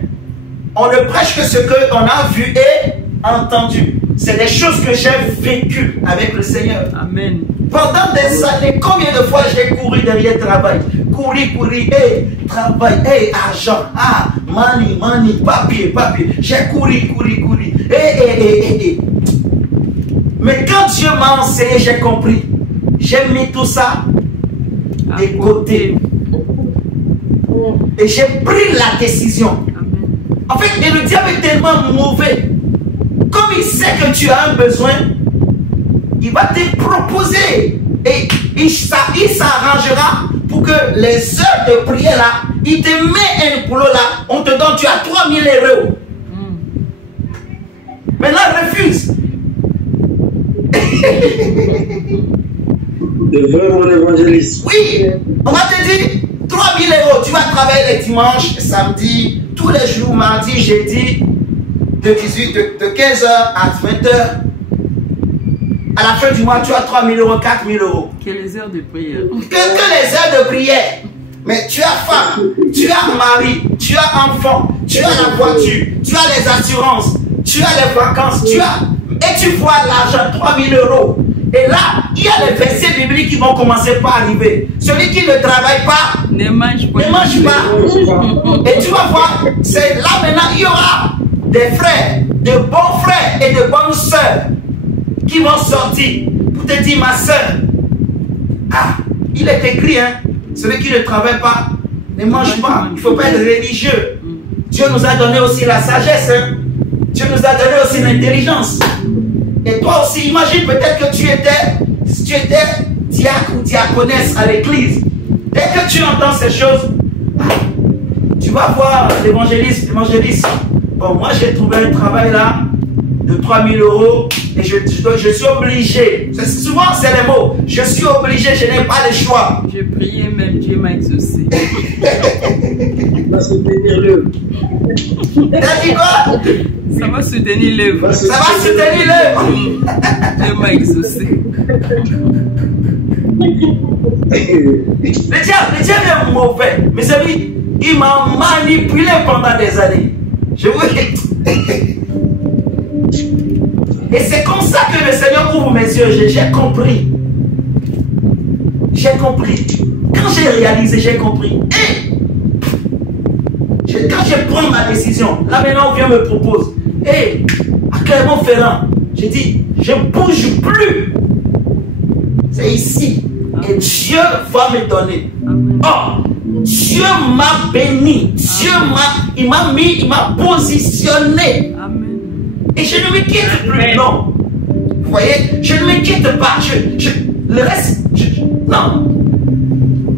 on ne prêche que ce qu'on a vu et entendu. C'est des choses que j'ai vécues avec le Seigneur. Amen. Pendant des années, combien de fois j'ai couru derrière le travail? Courir, hey, travail, hey, argent, money, papier. J'ai couru. Hey. Mais quand Dieu m'a enseigné, j'ai compris. J'ai mis tout ça de côté. Et j'ai pris la décision. En fait, et le diable est tellement mauvais. Comme il sait que tu as un besoin, il va te proposer. Et il s'arrangera pour que les heures de prière là, il te met un boulot là, on te donne, tu as 3000 €. Maintenant, refuse. Devant mon évangéliste. Oui, on va te dire 3000 €. Tu vas travailler les dimanches, samedis, tous les jours, mardi, jeudi. De 15h à 20h. À la fin du mois, tu as 3000 €, 4000 €. Que les heures de prière. Que les heures de prière. Mais tu as femme, tu as mari, tu as enfant, tu as la voiture, tu as les assurances, tu as les vacances, et tu vois l'argent, 3000 €. Et là, il y a les versets bibliques qui vont commencer par arriver. Celui qui ne travaille pas, ne mange pas. Et tu vas voir, c'est là maintenant, il y aura des frères, de bons frères et de bonnes sœurs qui vont sortir pour te dire, ma sœur, il est écrit, celui qui ne travaille pas ne mange pas. Il ne faut pas être religieux. Dieu nous a donné aussi la sagesse. Dieu nous a donné aussi l'intelligence. Et toi aussi, imagine peut-être que tu étais diacre ou diaconesse à l'église. Dès que tu entends ces choses, tu vas voir l'évangéliste. Bon, moi j'ai trouvé un travail là de 3000 € et je suis obligé. Souvent c'est les mots. Je suis obligé, je n'ai pas le choix. J'ai prié, même Dieu m'a exaucé. Il va soutenir l'œuvre. T'as dit quoi? Ça va soutenir l'œuvre. Ça va soutenir l'œuvre. Dieu m'a exaucé. Le diable est mauvais. Mes amis, il m'a manipulé pendant des années. Je vous Et c'est comme ça que le Seigneur ouvre mes yeux. J'ai compris. J'ai compris. Quand j'ai réalisé, j'ai compris. Et quand je prends ma décision, là maintenant on vient me propose. Et à Clermont-Ferrand, j'ai dit, je ne bouge plus. C'est ici. Et Dieu va me donner. Oh, Dieu m'a béni. Il m'a positionné. Amen. Et je ne me quitte plus. Non. Vous voyez, je ne me quitte pas. Le reste, non.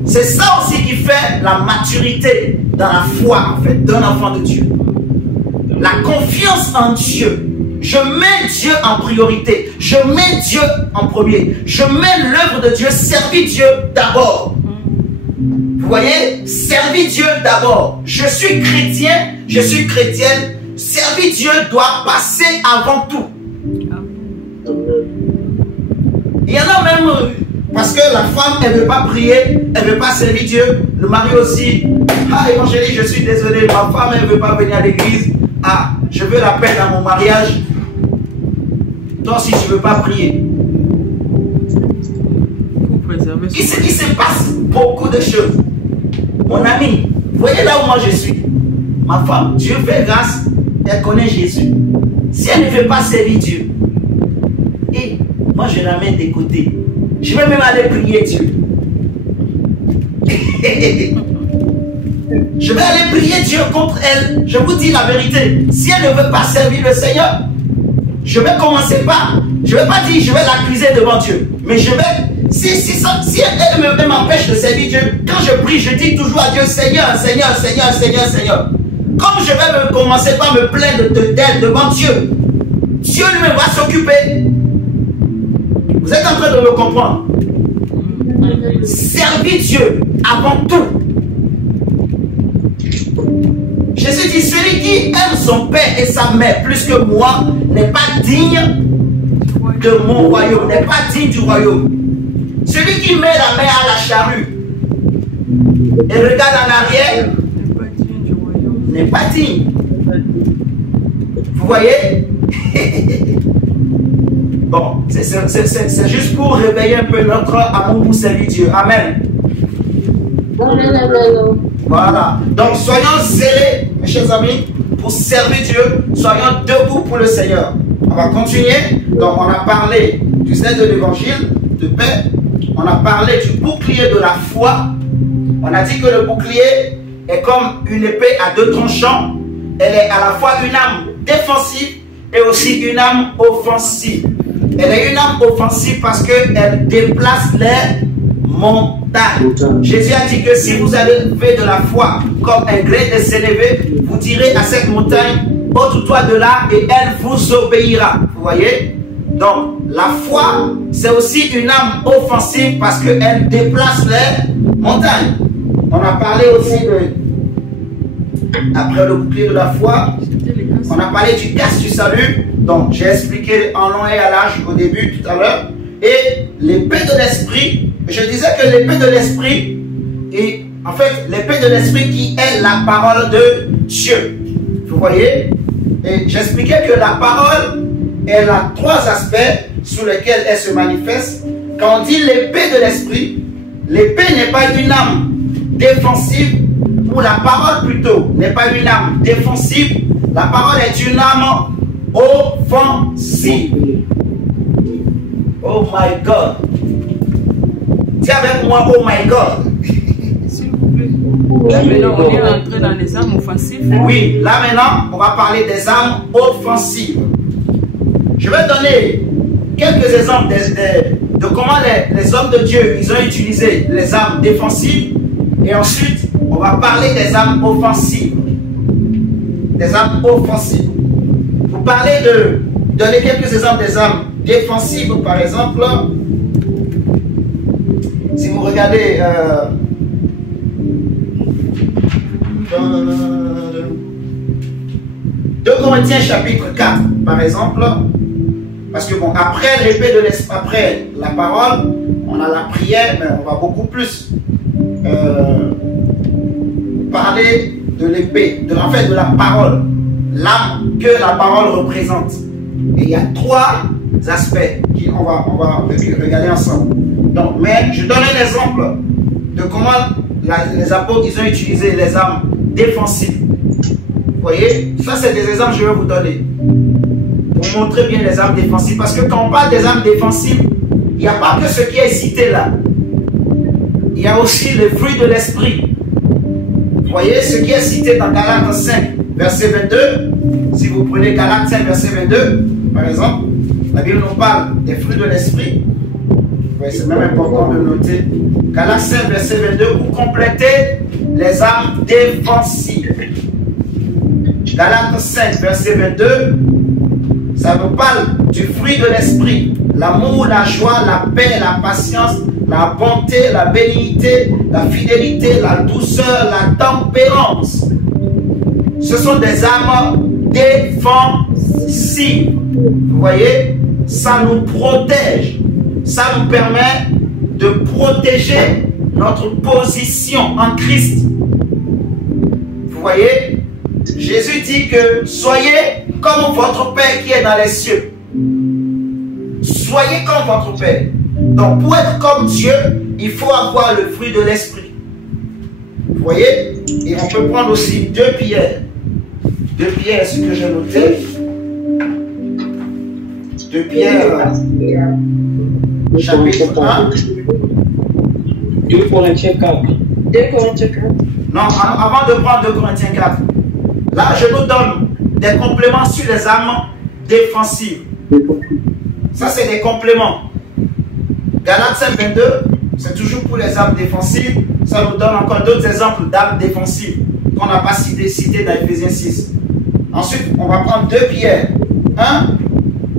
C'est ça aussi qui fait la maturité dans la foi, en fait, d'un enfant de Dieu. La confiance en Dieu. Je mets Dieu en priorité. Je mets Dieu en premier. Je mets l'œuvre de Dieu, servir Dieu d'abord. Vous voyez, servir Dieu d'abord. Je suis chrétien, je suis chrétienne. Servir Dieu doit passer avant tout. Il y en a même, parce que la femme, elle ne veut pas prier, elle ne veut pas servir Dieu. Le mari aussi. Ah, évangéliste, je suis désolé, ma femme, elle ne veut pas venir à l'église. Ah, je veux la paix dans mon mariage. Toi aussi, tu ne veux pas prier. Il se passe beaucoup de choses. Mon ami, voyez là où moi je suis. Ma femme, Dieu fait grâce, elle connaît Jésus. Si elle ne veut pas servir Dieu, et moi je la mets de côté. Je vais même aller prier Dieu. Je vais aller prier Dieu contre elle. Je vous dis la vérité. Si elle ne veut pas servir le Seigneur, je vais commencer par, je ne vais pas dire je vais l'accuser devant Dieu, mais je vais, si elle m'empêche de servir Dieu, quand je prie, je dis toujours à Dieu, Seigneur, Seigneur, Seigneur, Seigneur, Seigneur. Comme je vais commencer par me plaindre d'elle devant Dieu, Dieu lui va s'occuper. Vous êtes en train de me comprendre? Servir Dieu avant tout. Jésus dit, celui qui aime son père et sa mère plus que moi n'est pas digne de mon royaume, n'est pas digne du royaume. Celui qui met la main à la charrue et regarde en arrière n'est pas digne. Vous voyez? Bon, c'est juste pour réveiller un peu notre amour pour servir Dieu. Amen. Voilà. Donc, soyons zélés, mes chers amis, pour servir Dieu. Soyons debout pour le Seigneur. On va continuer. Donc, on a parlé du zèle de l'évangile, de paix. On a parlé du bouclier de la foi. On a dit que le bouclier est comme une épée à deux tranchants. Elle est à la fois une arme défensive et aussi une arme offensive. Elle est une arme offensive parce qu'elle déplace les montagnes. Jésus a dit que si vous avez fait de la foi comme un grain de sénévé, vous direz à cette montagne, ôte-toi de là et elle vous obéira. Vous voyez? Donc, la foi, c'est aussi une arme offensive parce qu'elle déplace les montagnes. On a parlé aussi après le bouclier de la foi, on a parlé du casque du salut. Donc, j'ai expliqué en long et à large au début, tout à l'heure. Et l'épée de l'esprit, je disais que l'épée de l'esprit, et en fait, l'épée de l'esprit qui est la parole de Dieu. Vous voyez? Et j'expliquais que la parole, elle a trois aspects sous lesquels elle se manifeste. Quand on dit l'épée de l'esprit, l'épée n'est pas une arme défensive, ou la parole plutôt n'est pas une arme défensive, la parole est une arme offensive. Oh my God. Dis avec moi, oh my God. S'il vous plaît. Là maintenant, on est entré dans les armes offensives. Oui, là maintenant, on va parler des armes offensives. Je vais donner quelques exemples de comment les hommes de Dieu, ils ont utilisé les armes défensives. Et ensuite, on va parler des armes offensives. Des armes offensives. Vous parlez donner quelques exemples des armes défensives, par exemple. Si vous regardez dans 2 Corinthiens chapitre 4, par exemple, parce que bon, après l'épée de l'esprit, après la parole, on a la prière, mais on va beaucoup plus parler de l'épée, en fait de la parole, l'arme que la parole représente. Et il y a 3 aspects qu'on va regarder ensemble. Donc, mais je donne un exemple de comment les apôtres ils ont utilisé les armes défensives. Vous voyez, ça c'est des exemples que je vais vous donner pour montrer bien les armes défensives. Parce que quand on parle des armes défensives, il n'y a pas que ce qui est cité là. Il y a aussi le fruit de l'esprit. Vous voyez ce qui est cité dans Galates 5, verset 22. Si vous prenez Galates 5, verset 22, par exemple, la Bible nous parle des fruits de l'esprit. C'est même important de noter. Galates 5, verset 22, pour compléter les armes défensives. Galates 5, verset 22, Ça nous parle du fruit de l'esprit. L'amour, la joie, la paix, la patience, la bonté, la bénignité, la fidélité, la douceur, la tempérance. Ce sont des âmes défensives. Vous voyez, ça nous protège. Ça nous permet de protéger notre position en Christ. Vous voyez, Jésus dit que soyez comme votre Père qui est dans les cieux. Soyez comme votre Père. Donc pour être comme Dieu, il faut avoir le fruit de l'esprit. Vous voyez? Et on peut prendre aussi 2 Pierre. 2 Pierre, ce que j'ai noté. 2 Pierre, chapitre 1. 2 Corinthiens 4. 2 Corinthiens 4. Non, avant de prendre 2 Corinthiens 4, là je nous donne des compléments sur les âmes défensives. Ça c'est des compléments. Galates 5, 22, c'est toujours pour les âmes défensives. Ça nous donne encore d'autres exemples d'âmes défensives qu'on n'a pas cité dans Éphésiens 6. Ensuite, on va prendre 2 Pierre 1.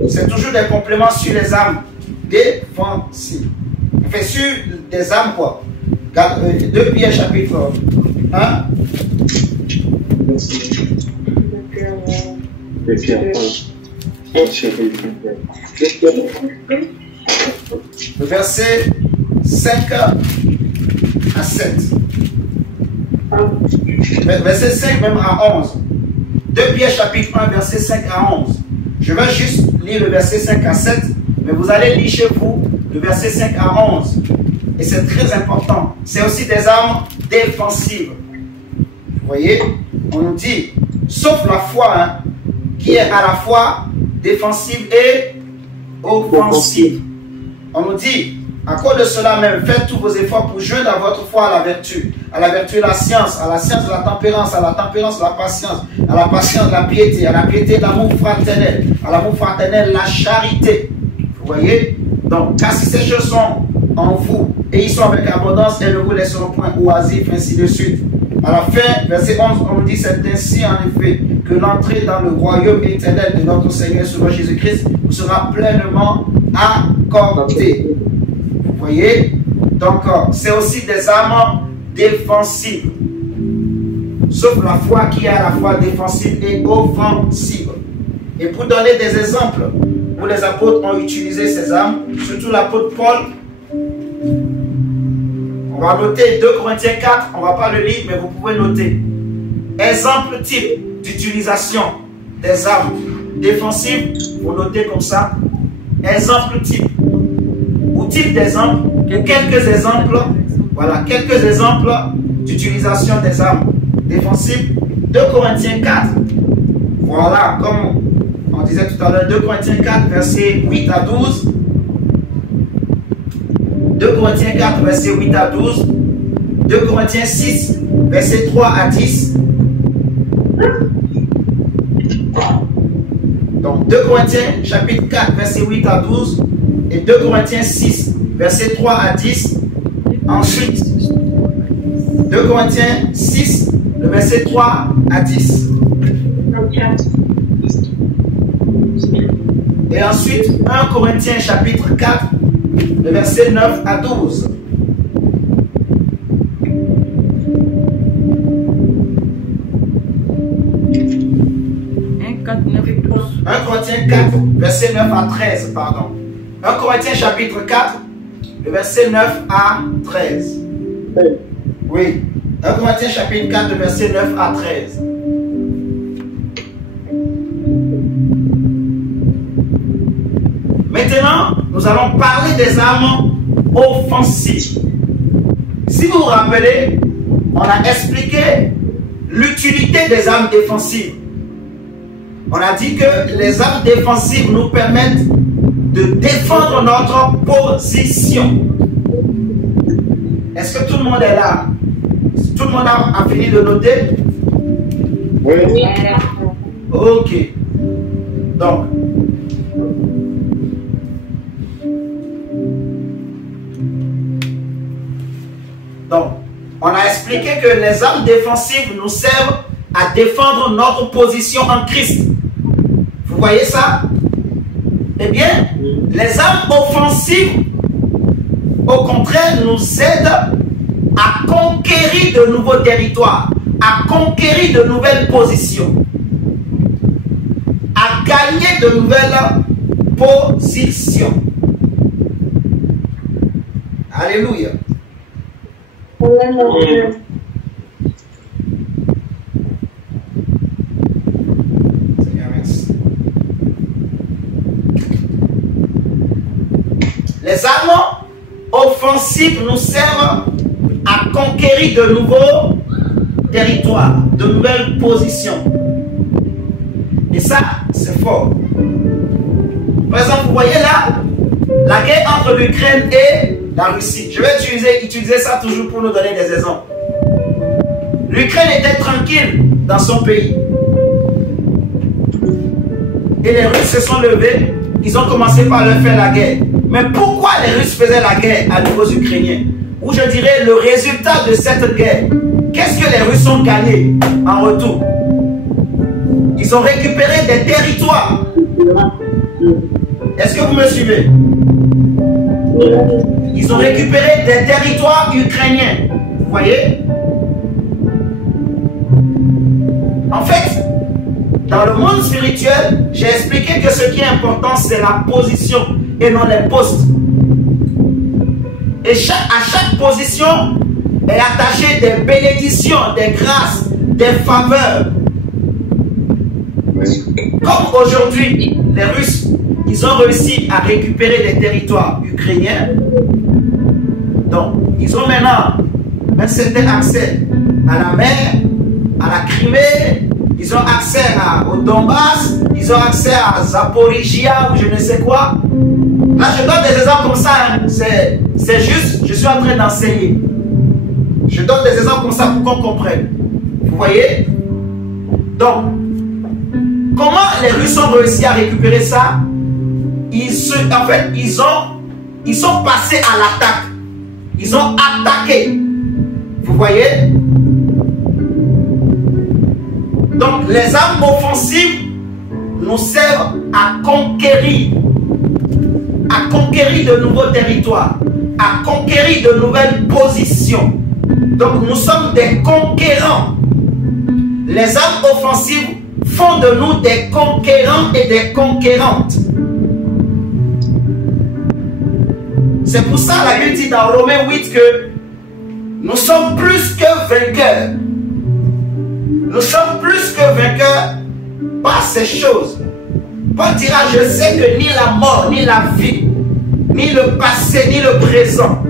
C'est toujours des compléments sur les âmes défensives. Enfin, sur des âmes quoi. 2 Pierre chapitre 1. 2 Pierre 1. Le verset 5 à 7. Verset 5 même à 11. 2 Pierre chapitre 1, verset 5 à 11. Je vais juste lire le verset 5 à 7, mais vous allez lire chez vous le verset 5 à 11. Et c'est très important. C'est aussi des armes défensives. Vous voyez, on nous dit, sauf la foi, hein, qui est à la fois défensive et offensive. On nous dit, à cause de cela même, faites tous vos efforts pour joindre à votre foi à la vertu la science, à la science la tempérance, à la tempérance la patience la piété, à la piété l'amour fraternel, à l'amour fraternel la charité. Vous voyez? Donc, car si ces choses sont en vous et ils sont avec abondance, elles ne vous laisseront point oisifs, ainsi de suite. À la fin, verset 11, on nous dit, c'est ainsi en effet que l'entrée dans le royaume éternel de notre Seigneur et Sauveur Jésus-Christ vous sera pleinement accordée. Vous voyez? Donc, c'est aussi des armes défensives. Sauf la foi qui est à la fois défensive et offensive. Et pour donner des exemples où les apôtres ont utilisé ces armes, surtout l'apôtre Paul, on va noter 2 Corinthiens 4, on ne va pas le lire, mais vous pouvez noter. Exemple type d'utilisation des armes défensives, vous notez comme ça. Exemple type. Ou type d'exemple, quelques exemples, voilà, quelques exemples d'utilisation des armes défensives. 2 Corinthiens 4, voilà, comme on disait tout à l'heure, 2 Corinthiens 4, versets 8 à 12. 2 Corinthiens 4, versets 8 à 12. 2 Corinthiens 6, versets 3 à 10. Donc 2 Corinthiens chapitre 4, versets 8 à 12. Et 2 Corinthiens 6, versets 3 à 10. Ensuite, 2 Corinthiens 6, le verset 3 à 10. Et ensuite, 1 Corinthiens chapitre 4, le verset 9 à 12. « 1 Corinthiens 4, verset 9 à 13, pardon. 1 Corinthiens chapitre 4, le verset 9 à 13. Oui. 1 Corinthiens chapitre 4, le verset 9 à 13. Maintenant, nous allons parler des armes offensives. Si vous vous rappelez, on a expliqué l'utilité des armes défensives. On a dit que les armes défensives nous permettent de défendre notre position. Est-ce que tout le monde est là? Tout le monde a fini de noter? Oui. Ok. Donc, on a expliqué que les armes défensives nous servent à défendre notre position en Christ. Vous voyez ça? Eh bien, les armes offensives, au contraire, nous aident à conquérir de nouveaux territoires, à conquérir de nouvelles positions, à gagner de nouvelles positions. Alléluia. Seigneur, merci. Les armes offensives nous servent à conquérir de nouveaux territoires, de nouvelles positions. Et ça, c'est fort. Par exemple, vous voyez là, la guerre entre l'Ukraine et la Russie. Je vais utiliser ça toujours pour nous donner des exemples. L'Ukraine était tranquille dans son pays. Et les Russes se sont levés. Ils ont commencé par leur faire la guerre. Mais pourquoi les Russes faisaient la guerre à nouveaux Ukrainiens? Ou je dirais le résultat de cette guerre. Qu'est-ce que les Russes ont gagné en retour? Ils ont récupéré des territoires. Est-ce que vous me suivez? Ils ont récupéré des territoires ukrainiens. Vous voyez? En fait, dans le monde spirituel, j'ai expliqué que ce qui est important, c'est la position et non les postes. Et à chaque position est attachée des bénédictions, des grâces, des faveurs. Comme aujourd'hui, les Russes, ils ont réussi à récupérer des territoires ukrainiens. Donc, ils ont maintenant un certain accès à la mer, à la Crimée, ils ont accès au Donbass, ils ont accès à Zaporizhia ou je ne sais quoi. Là, je donne des exemples comme ça, hein. C'est juste, je suis en train d'enseigner. Je donne des exemples comme ça pour qu'on comprenne. Vous voyez? Donc, comment les Russes ont réussi à récupérer ça? En fait, ils sont passés à l'attaque. Ils ont attaqué. Vous voyez? Donc, les armes offensives nous servent à conquérir de nouveaux territoires, à conquérir de nouvelles positions. Donc, nous sommes des conquérants. Les armes offensives font de nous des conquérants et des conquérantes. C'est pour ça la Bible dit dans Romains 8 que nous sommes plus que vainqueurs. Nous sommes plus que vainqueurs par ces choses. Paul dira, je sais que ni la mort, ni la vie, ni le passé, ni le présent,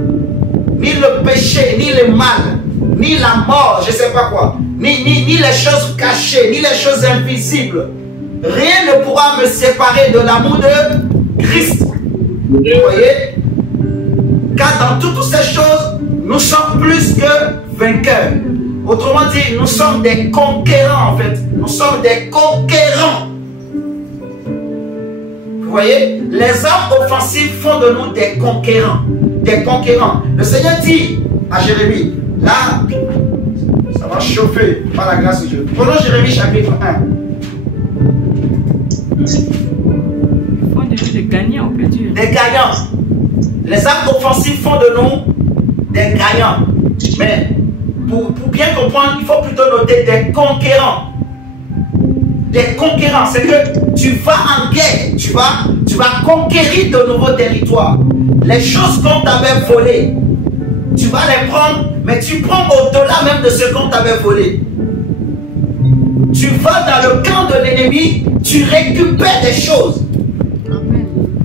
ni le péché, ni le mal, ni la mort, je ne sais pas quoi, ni les choses cachées, ni les choses invisibles, rien ne pourra me séparer de l'amour de Christ. Vous voyez? Car dans toutes ces choses, nous sommes plus que vainqueurs. Autrement dit, nous sommes des conquérants en fait. Nous sommes des conquérants. Vous voyez? Les armes offensives font de nous des conquérants. Des conquérants. Le Seigneur dit à Jérémie, là, ça va chauffer par la grâce de Dieu. Prenons Jérémie chapitre 1. Des gagnants, on peut dire. Des gagnants. Les armes offensives font de nous des gagnants. Mais pour bien comprendre, il faut plutôt noter des conquérants. Des conquérants, c'est que tu vas en guerre, tu vas conquérir de nouveaux territoires. Les choses qu'on t'avait volées, tu vas les prendre, mais tu prends au-delà même de ce qu'on t'avait volé. Tu vas dans le camp de l'ennemi, tu récupères des choses.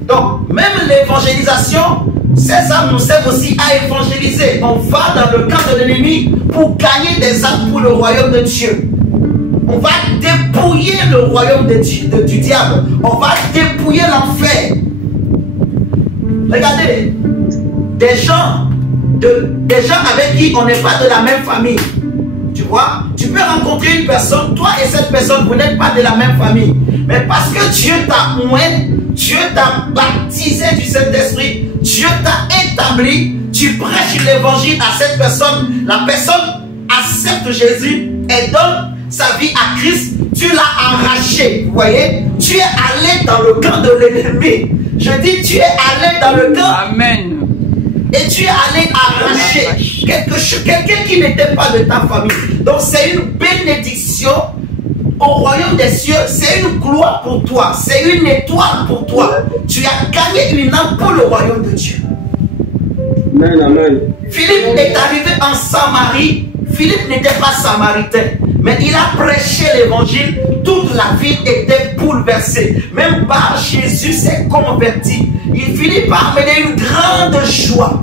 Donc, même l'évangélisation, ces armes nous servent aussi à évangéliser. On va dans le camp de l'ennemi pour gagner des âmes pour le royaume de Dieu. On va dépouiller le royaume du diable. On va dépouiller l'enfer. Regardez, des gens avec qui on n'est pas de la même famille. Tu vois, tu peux rencontrer une personne, toi et cette personne, vous n'êtes pas de la même famille. Mais parce que Dieu t'a oint, Dieu t'a baptisé du Saint-Esprit, Dieu t'a établi, tu prêches l'évangile à cette personne, la personne accepte Jésus et donne sa vie à Christ, tu l'as arraché, vous voyez, tu es allé allé dans le camp de l'ennemi. Je dis, tu es allé dans le camp. Amen. Et tu es allé arracher quelqu'un qui n'était pas de ta famille. Donc c'est une bénédiction au royaume des cieux. C'est une gloire pour toi. C'est une étoile pour toi. Tu as gagné une âme pour le royaume de Dieu. Amen, amen. Philippe est arrivé en Samarie. Philippe n'était pas samaritain, mais il a prêché l'évangile. Toute la ville était bouleversée. Même par Jésus s'est converti. Il finit par amener une grande joie.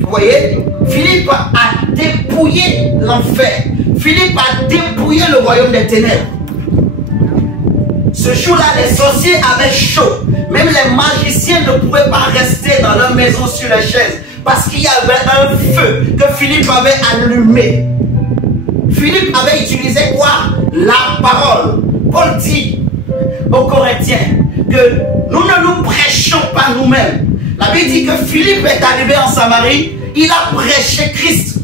Vous voyez, Philippe a dépouillé l'enfer. Philippe a dépouillé le royaume des ténèbres. Ce jour-là, les sorciers avaient chaud. Même les magiciens ne pouvaient pas rester dans leur maison sur les chaises. Parce qu'il y avait un feu que Philippe avait allumé. Philippe avait utilisé quoi? La parole. Paul dit aux Corinthiens que nous ne nous prêchons pas nous-mêmes. La Bible dit que Philippe est arrivé en Samarie. Il a prêché Christ.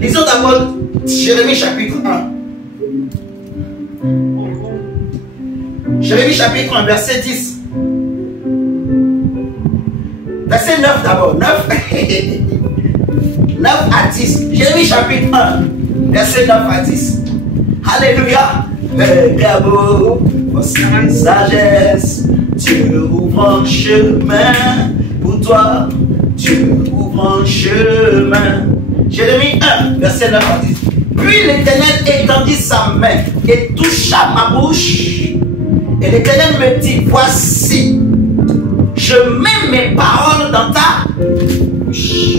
Lisons d'abord Jérémie chapitre 1. Jérémie chapitre 1, verset 10. Verset 9 d'abord. 9 à 10. Jérémie chapitre 1, verset 9 à 10. Alléluia. Regarde votre sagesse. Dieu ouvre un chemin pour toi. Dieu ouvre un chemin. Jérémie 1, verset 9 à 10. Puis l'Éternel étendit sa main et toucha ma bouche. Et l'Éternel me dit, voici, je mets mes paroles dans ta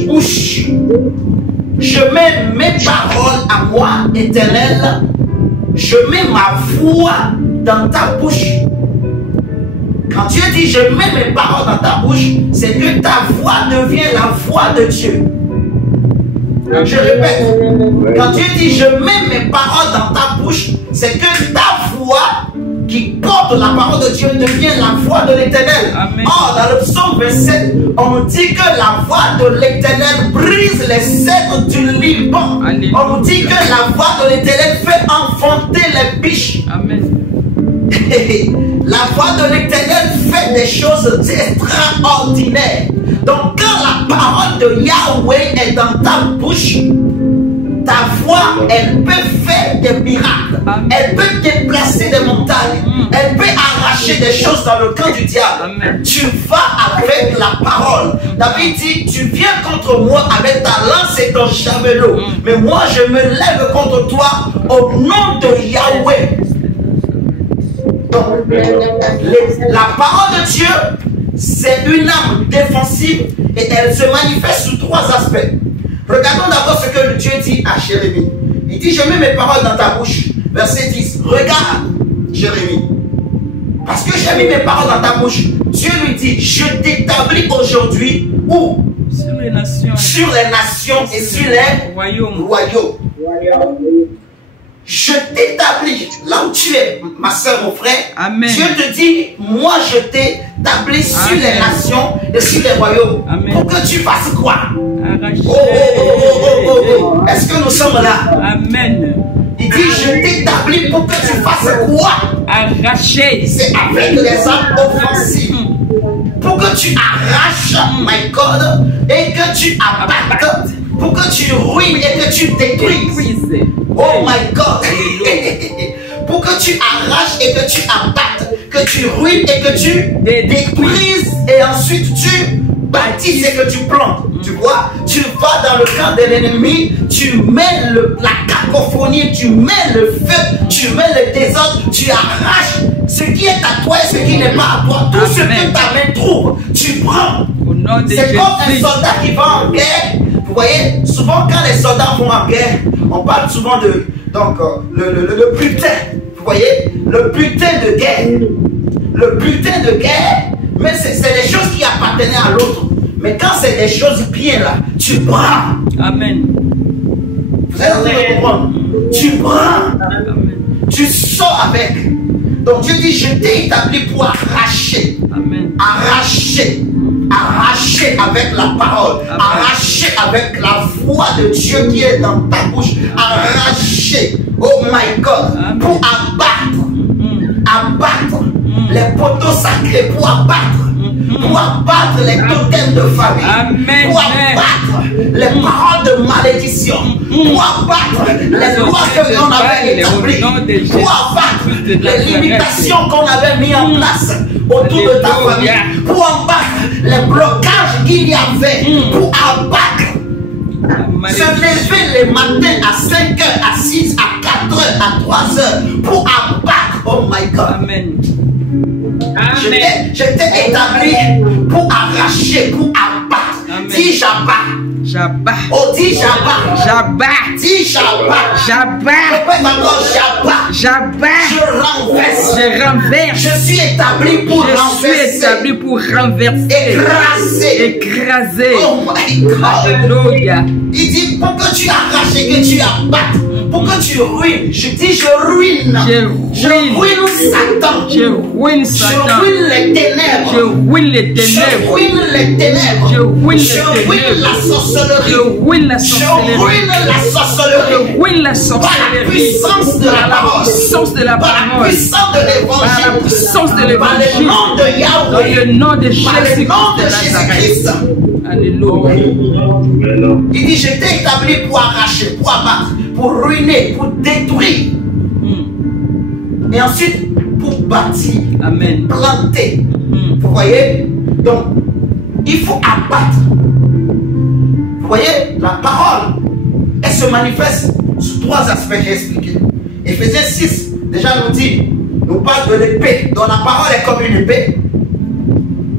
bouche. Je mets mes paroles à moi, Éternel. Je mets ma voix dans ta bouche. Quand Dieu dit, je mets mes paroles dans ta bouche, c'est que ta voix devient la voix de Dieu. Je répète, quand Dieu dit, je mets mes paroles dans ta bouche, c'est que ta voix qui porte la parole de Dieu devient la voix de l'Éternel. Or, dans le psaume 27, on nous dit que la voix de l'Éternel brise les cèdres du Liban. Alléluia. On nous dit que la voix de l'Éternel fait enfanter les biches. Amen. La voix de l'Éternel fait des choses extraordinaires. Donc, quand la parole de Yahweh est dans ta bouche, ta voix, elle peut faire des miracles. Elle peut déplacer des montagnes. Elle peut arracher des choses dans le camp du diable. Tu vas avec la parole. David dit, tu viens contre moi avec ta lance et ton javelot. Mais moi, je me lève contre toi au nom de Yahweh. Donc, la parole de Dieu, c'est une arme défensive et elle se manifeste sous trois aspects. Regardons d'abord ce que Dieu dit à Jérémie. Il dit, je mets mes paroles dans ta bouche. Verset 10. Regarde, Jérémie. Parce que j'ai mis mes paroles dans ta bouche. Dieu lui dit, je t'établis aujourd'hui où? Sur les nations. Sur les nations et sur les royaumes. Je t'établis là où tu es, ma soeur, mon frère. Amen. Dieu te dit, moi je t'établis sur les nations et sur les royaumes. Amen. Pour que tu fasses quoi? Est-ce que nous sommes là? Amen. Il dit, je t'établis pour que tu fasses quoi? Arracher. C'est avec les armes offensives. Pour que tu arraches, my God, et que tu abattes. Pour que tu ruines et que tu détruises. Oh my God. Pour que tu arraches et que tu abattes, que tu ruines et que tu détruises et ensuite tu bâtisses et que tu plantes. Tu vois, tu vas dans le camp de l'ennemi, tu mets la cacophonie, tu mets le feu, tu mets le désordre, tu arraches ce qui est à toi et ce qui n'est pas à toi. Tout ce que ta main trouve, tu prends. C'est comme un soldat qui va en guerre. Vous voyez, souvent quand les soldats vont en guerre, on parle souvent de le butin. Vous voyez, le butin de guerre. Le butin de guerre, mais c'est des choses qui appartenaient à l'autre. Mais quand c'est des choses bien là, tu prends. Amen. Vous êtes en train de comprendre? Tu prends. Amen. Tu sors avec. Donc Dieu dit, je t'ai établi pour arracher. Amen. Arracher. Arracher avec la parole. Amen. Arracher avec la voix de Dieu qui est dans ta bouche. Arracher. Oh my God. Amen. Pour abattre. Abattre les poteaux sacrés, pour abattre les totems de famille, Amen. pour abattre les paroles de malédiction, pour abattre les lois que l'on avait établies, pour abattre les limitations qu'on avait mis en place autour de ta famille, pour abattre les blocages qu'il y avait, pour abattre. Se lever les matins à 5 h, à 6, à 4 h, à 3 h pour abattre. Oh my God. Amen. J'étais établi pour arracher, pour abattre. Amen. Dis j'abats. J'abats. Oh, dis j'abats. J'abats. Dis j'abats. J'abats. Répète encore j'abats. J'abats. Je renverse. Je renverse. Je suis établi pour renverser. Je suis établi pour renverser. Écraser. Écraser. Oh my God. Alléluia. Il dit pour que tu arraches et que tu abattes, pour que tu ruines. Je dis je ruine. Je ruine Satan. Je ruine Satan. Je ruine les ténèbres. Je ruine les ténèbres. Je ruine les ténèbres. Je ruine les Je ruine la sorcellerie. Je ruine la sorcellerie. Je ruine la sorcellerie. Je ruine la Par la sorcellerie. puissance de la parole. Puissance de la Par la parole. puissance de Par la l'évangile. puissance de Par le l'évangile. nom de Dans Yahweh. le nom de Par le Jésus-Christ nom de de Nazareth. Jésus-Christ. Alléluia. Il dit, j'étais établi pour arracher, pour abattre, pour ruiner, pour détruire. Et ensuite, pour bâtir, Amen. planter. Vous voyez? Donc, il faut abattre. Vous voyez? La parole, elle se manifeste sous 3 aspects que j'ai expliqués. Éphésiens 6, déjà nous dit, nous parle de l'épée. Donc la parole est comme une épée.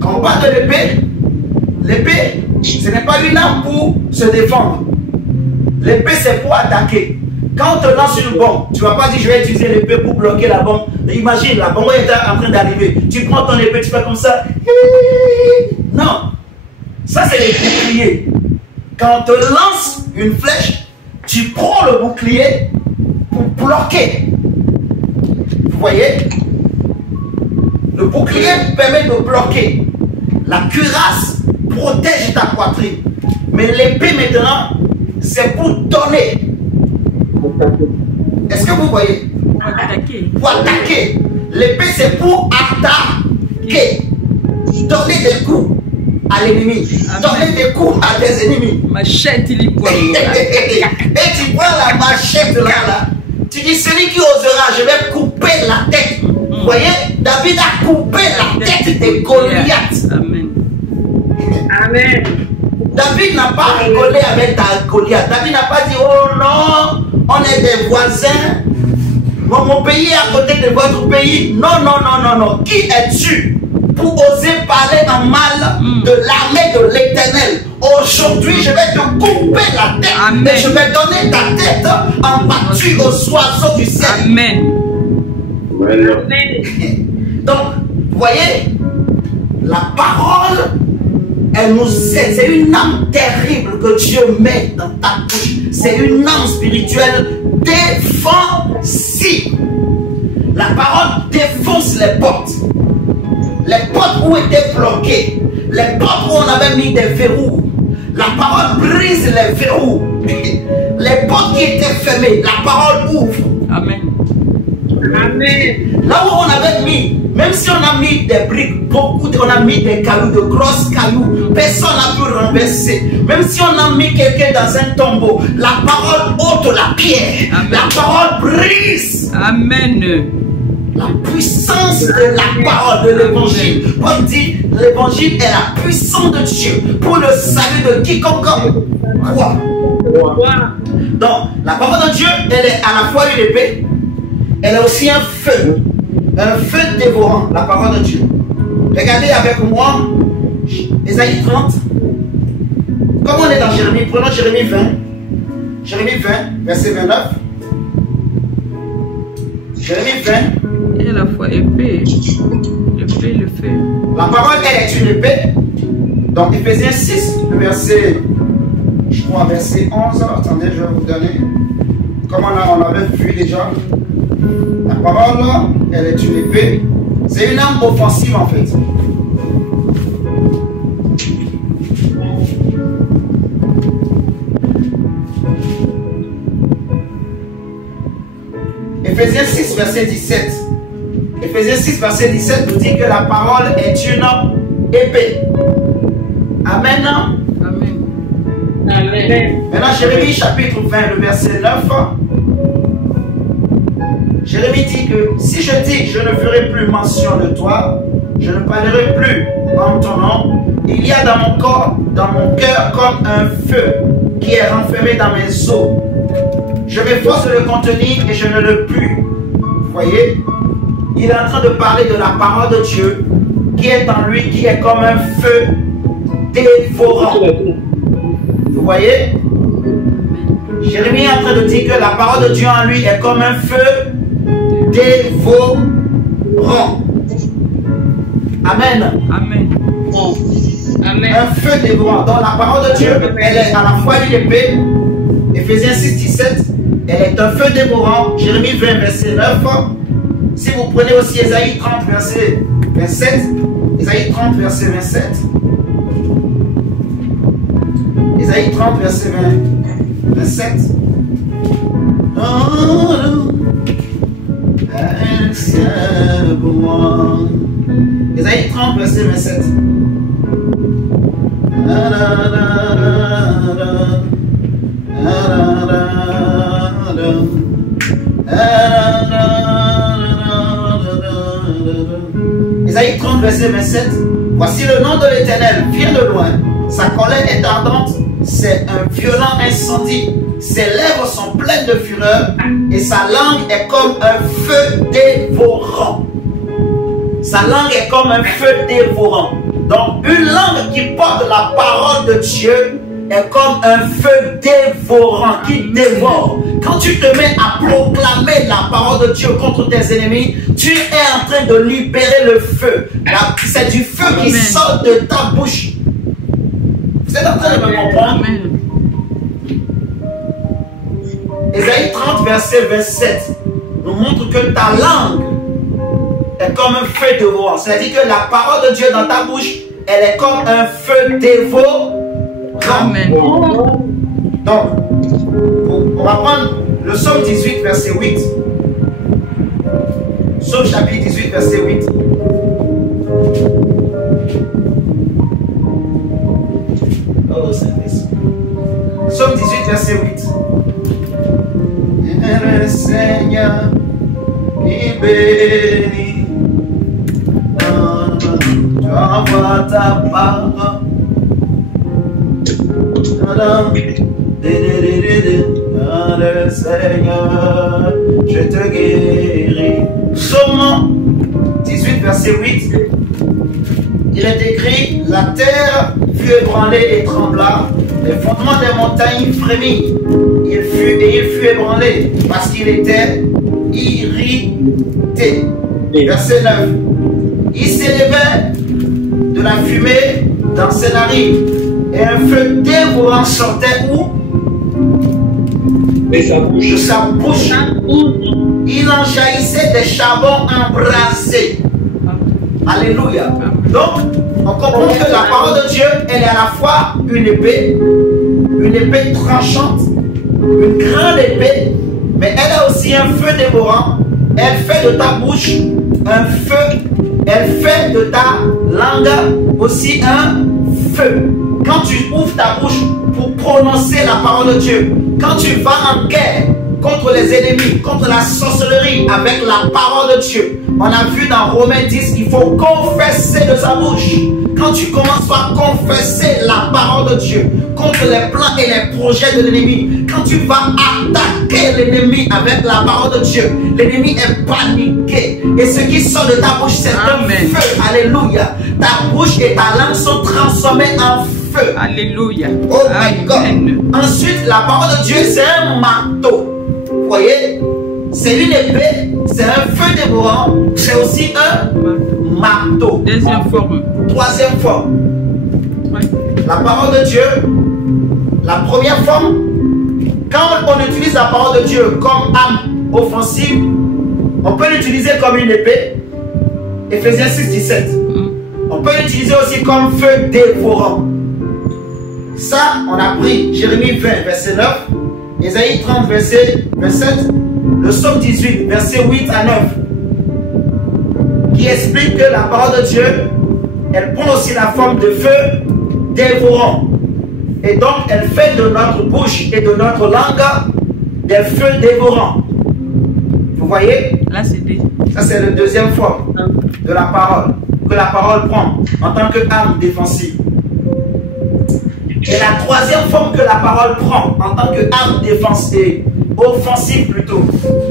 Quand on parle de l'épée, l'épée, ce n'est pas une arme pour se défendre. L'épée, c'est pour attaquer. Quand on te lance une bombe, tu ne vas pas dire je vais utiliser l'épée pour bloquer la bombe. Imagine, la bombe est en train d'arriver. Tu prends ton épée, tu fais comme ça. Non. Ça, c'est les boucliers. Quand on te lance une flèche, tu prends le bouclier pour bloquer. Vous voyez? Le bouclier permet de bloquer. La cuirasse protège ta poitrine. Mais l'épée maintenant, c'est pour donner. Est-ce que vous voyez? Pour attaquer. Pour attaquer. L'épée, c'est pour attaquer. Donner des coups à l'ennemi. Donner des coups à tes ennemis. Machette, il y poids. Et tu prends la machette là. Tu dis, celui qui osera, je vais couper la tête. Vous voyez? David a coupé la tête de Goliath. Amen. Amen. David n'a pas rigolé avec ta Goliath. David n'a pas dit, oh non, on est des voisins. Mon pays est à côté de votre pays. Non, non, non, non, non. Qui es-tu pour oser parler en mal de l'armée de l'Éternel? Aujourd'hui, je vais te couper la tête. Amen. Et je vais donner ta tête en pâture aux oiseaux du ciel. Amen. Amen. Donc, vous voyez, la parole, elle nous aide. C'est une âme terrible que Dieu met dans ta bouche. C'est une âme spirituelle défensive. La parole défonce les portes. Les portes où étaient bloquées. Les portes où on avait mis des verrous. La parole brise les verrous. Les portes qui étaient fermées, la parole ouvre. Amen. Amen. Là où on avait mis, même si on a mis des briques, on a mis des cailloux, de grosses cailloux, personne n'a pu renverser. Même si on a mis quelqu'un dans un tombeau, la parole ôte la pierre. Amen. La parole brise. Amen. La puissance de la parole de l'évangile. Paul dit, l'évangile est la puissance de Dieu pour le salut de quiconque croit. Donc, la parole de Dieu, elle est à la fois une épée, elle est aussi un feu dévorant, la parole de Dieu. Regardez avec moi, Ésaïe 30. Comme on est dans Jérémie, prenons Jérémie 20. Jérémie 20, verset 29. Jérémie 20. Et à la fois épée, l'épée, le feu. La parole, elle est une épée. Donc, Éphésiens 6, le verset, je crois, verset 11. Attendez, je vais vous donner. Comme on avait vu déjà. La parole, elle est une épée. C'est une arme offensive, en fait. Éphésiens 6, verset 17. Éphésiens 6, verset 17 nous dit que la parole est une épée. Amen. Amen. Amen. Maintenant, Jérémie chapitre 20, le verset 9. Jérémie dit que si je dis je ne ferai plus mention de toi, je ne parlerai plus en ton nom, il y a dans mon corps, dans mon cœur comme un feu qui est renfermé dans mes os. Je m'efforce de le contenir et je ne le puis. Vous voyez, il est en train de parler de la parole de Dieu qui est en lui, qui est comme un feu dévorant. Vous voyez, Jérémie est en train de dire que la parole de Dieu en lui est comme un feu dévorant. Amen. Amen. Amen. Un feu dévorant. Donc la parole de Dieu, elle est à la fois une épée. Éphésiens 6, 17, elle est un feu dévorant. Jérémie 20, verset 9. Si vous prenez aussi Ésaïe 30, verset 27. Ésaïe 30, verset 27. Ésaïe 30, verset 27. Ésaïe 30, verset 27. Ésaïe 30, verset 27. Voici le nom de l'Éternel vient de loin. Sa colère est ardente. C'est un violent incendie. Ses lèvres sont pleines de fureur et sa langue est comme un feu dévorant. Sa langue est comme un feu dévorant. Donc une langue qui porte la parole de Dieu est comme un feu dévorant qui dévore. Quand tu te mets à proclamer la parole de Dieu contre tes ennemis, tu es en train de libérer le feu. C'est du feu qui sort de ta bouche. Vous êtes en train de me comprendre? Ésaïe 30, verset 27 nous montre que ta langue est comme un feu dévorant. C'est-à-dire que la parole de Dieu dans ta bouche, elle est comme un feu dévorant. Amen. Donc, on va prendre le psaume 18, verset 8. Psaume chapitre 18, verset 8. Oh, Saint-Esprit. Psaume 18, verset 8. Le Seigneur qui bénit, tu envoies ta parole. Le Seigneur, je te guéris. Psaume 18, verset 8. Il est écrit: la terre fut ébranlée et trembla, les fondements des montagnes frémit. Il fut ébranlé parce qu'il était irrité. Verset 9. Il s'élevait de la fumée dans ses narines et un feu dévorant sortait où? De sa bouche. De sa bouche. Il en jaillissait des charbons embrasés. Alléluia. Donc, on comprend que la parole de Dieu, elle est à la fois une épée tranchante, une grande épée, mais elle a aussi un feu dévorant. Elle fait de ta bouche un feu. Elle fait de ta langue aussi un feu. Quand tu ouvres ta bouche pour prononcer la parole de Dieu, quand tu vas en guerre contre les ennemis, contre la sorcellerie avec la parole de Dieu, on a vu dans Romains 10 qu'il faut confesser de sa bouche. Quand tu commences à confesser la parole de Dieu contre les plans et les projets de l'ennemi, quand tu vas attaquer l'ennemi avec la parole de Dieu, l'ennemi est paniqué. Et ce qui sort de ta bouche, c'est un feu. Alléluia. Ta bouche et ta langue sont transformées en feu. Alléluia. Oh my God. Ensuite, la parole de Dieu, c'est un marteau. Vous voyez? C'est une épée, c'est un feu dévorant, c'est aussi un marteau. Deuxième forme. Troisième forme. Ouais. La parole de Dieu, la première forme, quand on utilise la parole de Dieu comme arme offensive, on peut l'utiliser comme une épée. Éphésiens 6, 17. On peut l'utiliser aussi comme feu dévorant. Ça, on a pris Jérémie 20, verset 9, Ésaïe 30, verset 27, le psaume 18, verset 8 à 9. qui explique que la parole de Dieu, elle prend aussi la forme de feu dévorant. Et donc, elle fait de notre bouche et de notre langue des feux dévorants. Vous voyez? Là, c'est dit. Ça, c'est la deuxième forme de la parole, que la parole prend en tant qu'arme défensive. Et la troisième forme que la parole prend en tant qu'arme défensive, offensive plutôt,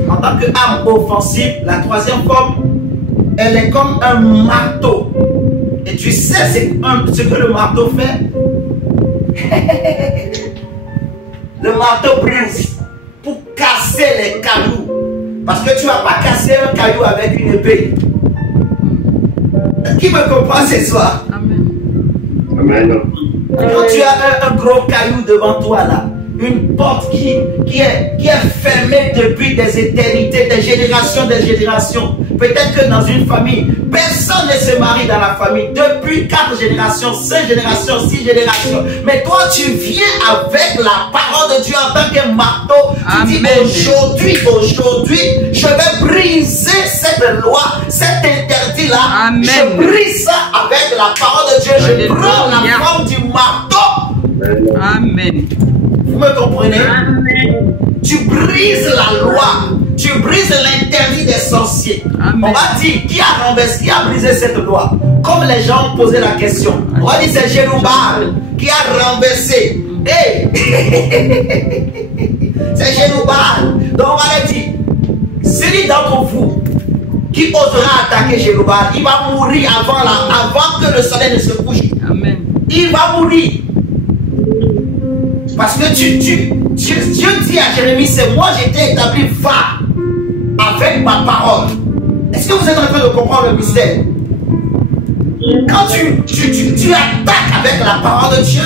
en tant qu'arme offensive, la troisième forme, elle est comme un marteau. Et tu sais ce que le marteau fait? Le marteau brise pour casser les cailloux. Parce que tu ne vas pas casser un caillou avec une épée. Qui me comprend ce soir? Amen. Amen. Quand tu as un gros caillou devant toi là, une porte qui est fermée depuis des éternités, des générations, peut-être que dans une famille, personne ne se marie dans la famille depuis 4 générations, 5 générations, 6 générations. Mais toi, tu viens avec la parole de Dieu en tant que marteau. Tu dis aujourd'hui, je vais briser cette loi, cet interdit-là. Je brise ça avec la parole de Dieu. Je prends la forme du marteau. Amen. Vous me comprenez? Amen. Tu brises la loi. Tu brises l'interdit des sorciers. Amen. On va dire, qui a brisé cette loi? Comme les gens ont posé la question. On va dire, c'est Jérubbal qui a renversé. Hey! C'est Jérubbal. Donc on va dire, celui d'entre vous qui osera attaquer Jérubbal, il va mourir avant que le soleil ne se couche. Amen. Il va mourir. Parce que Dieu dit à Jérémie, c'est moi j'ai été établi, va avec ma parole. Est-ce que vous êtes en train de comprendre le mystère? Quand tu attaques avec la parole de Dieu,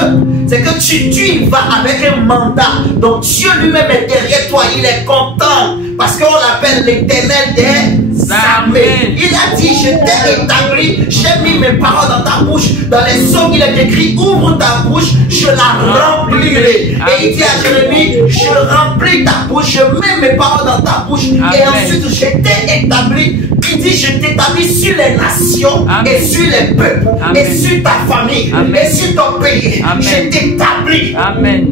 c'est que tu y vas avec un mandat. Donc Dieu lui-même est derrière toi, il est content. Parce qu'on l'appelle l'Éternel des armées. Il a dit, je t'ai établi, j'ai mis mes paroles dans ta bouche. Dans les psaumes, il est écrit, ouvre ta bouche, je la remplirai. Et il dit à Jérémie, je remplis ta bouche, je mets mes paroles dans ta bouche. Et ensuite, je t'ai établi. Il dit, je t'établis sur les nations et sur les peuples et sur ta famille et sur ton pays. Je t'établis. Amen.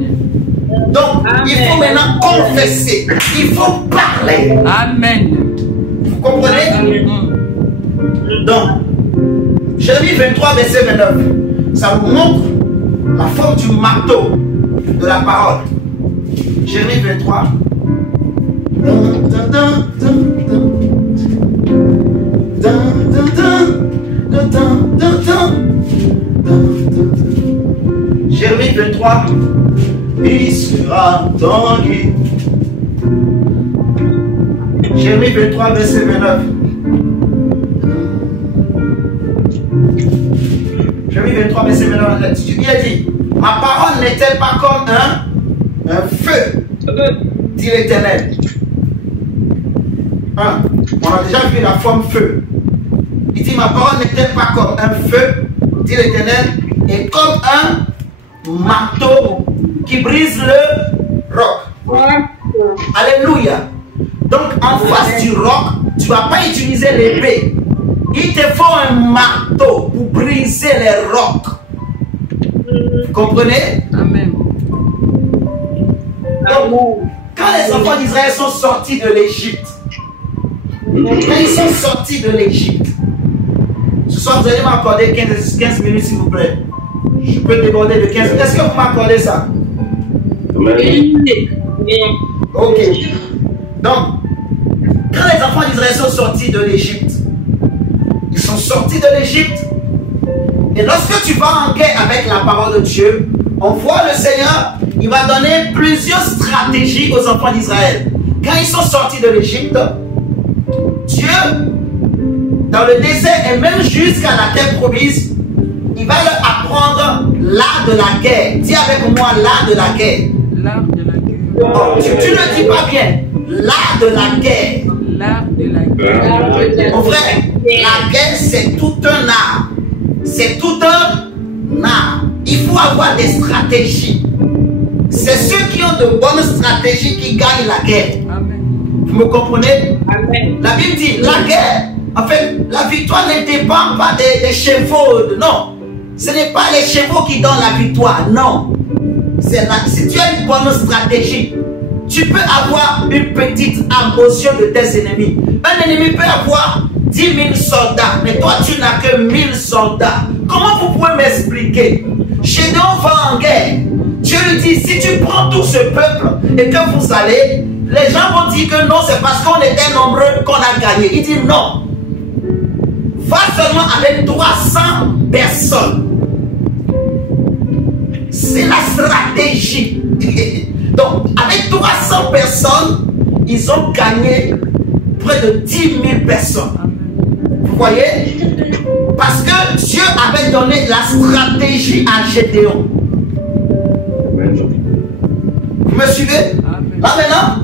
Donc, il faut maintenant confesser. Il faut parler. Amen. Vous comprenez? Donc, Jérémie 23, verset 29. Ça vous montre la forme du marteau de la parole. Jérémie 23. Jérémie 23. Il sera ton guide. Jérémie 23, verset 29. Jérémie 23, verset 29. Il a dit, ma parole n'est-elle pas comme un feu, dit l'Éternel. On a déjà vu la forme feu. Il dit, ma parole n'est-elle pas comme un feu, dit l'Éternel, et comme un marteau qui brise le roc. Alléluia. Donc en face du roc, tu ne vas pas utiliser l'épée. Il te faut un marteau pour briser les rocs. Vous comprenez? Amen. Donc, quand les enfants d'Israël sont sortis de l'Égypte, quand ils sont sortis de l'Égypte, ce soir vous allez m'accorder 15 minutes s'il vous plaît. Je peux déborder de 15 minutes. Est-ce que vous m'accordez ça? Ok. Donc, quand les enfants d'Israël sont sortis de l'Égypte, ils sont sortis de l'Égypte. Et lorsque tu vas en guerre avec la parole de Dieu, on voit le Seigneur, il va donner plusieurs stratégies aux enfants d'Israël. Quand ils sont sortis de l'Égypte, Dieu, dans le désert et même jusqu'à la terre promise, il va leur apprendre l'art de la guerre. Dis avec moi l'art de la guerre. L'art de la guerre. Oh, tu ne dis pas bien. L'art de la guerre. L'art de la guerre. Mon frère, la guerre c'est tout un art. C'est tout un art. Il faut avoir des stratégies. C'est ceux qui ont de bonnes stratégies qui gagnent la guerre. Amen. Vous me comprenez? Amen. La Bible dit, la guerre En fait, la victoire ne dépend pas des chevaux. Non. Ce n'est pas les chevaux qui donnent la victoire. Non. Si tu as une bonne stratégie, tu peux avoir une petite ambition de tes ennemis. Un ennemi peut avoir 10 000 soldats, mais toi tu n'as que 1000 soldats. Comment vous pouvez m'expliquer? Gédéon va en guerre. Dieu lui dit, si tu prends tout ce peuple et que vous allez, les gens vont dire que non, c'est parce qu'on était nombreux qu'on a gagné. Il dit non. Va seulement avec 300 personnes. C'est la stratégie. Donc, avec 300 personnes, ils ont gagné près de 10 000 personnes. Vous voyez? Parce que Dieu avait donné la stratégie à Gédéon. Vous me suivez? Là maintenant,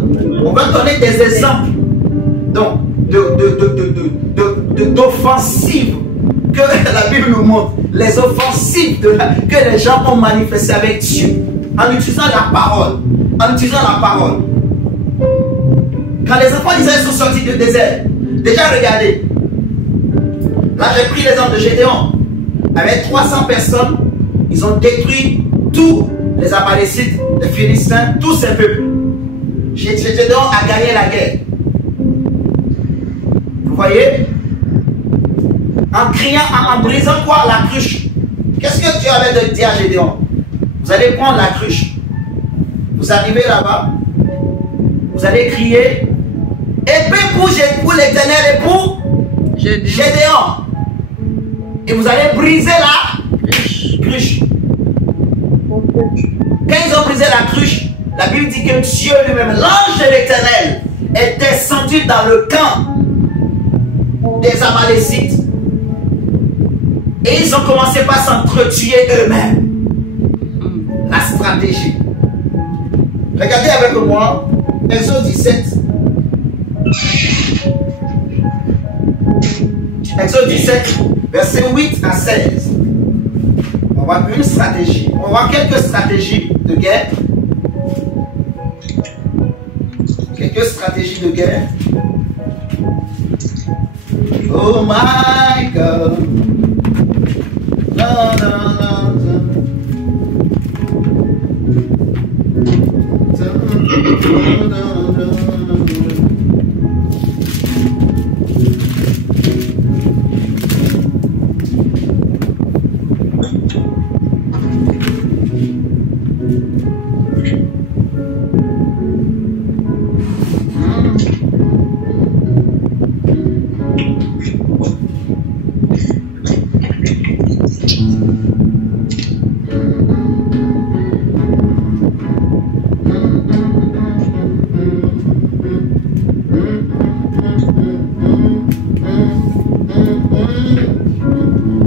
on va donner des exemples donc d'offensives que la Bible nous montre. Les offensives que les gens ont manifestées avec Dieu. En utilisant la parole. En utilisant la parole. Quand les enfants d'Israël sont sortis du désert, déjà regardez. Là j'ai pris l'exemple de Gédéon. Avec 300 personnes, ils ont détruit tous les Amalécites, les Philistins, tous ces peuples. Gédéon a gagné la guerre. Vous voyez? En criant, en brisant quoi? La cruche. Qu'est-ce que Dieu avait de dire à Gédéon? Vous allez prendre la cruche. Vous arrivez là-bas. Vous allez crier. Épée pour l'Éternel et pour Gédéon. Et vous allez briser la cruche. Quand ils ont brisé la cruche, la Bible dit que Dieu lui-même, l'ange de l'Éternel, est descendu dans le camp des Amalécites. Et ils ont commencé par s'entretuer eux-mêmes. La stratégie. Regardez avec moi, Exode 17. Exode 17, verset 8 à 16. On va voir une stratégie. On va voir quelques stratégies de guerre. Quelques stratégies de guerre. Oh my God. No, no, no, no.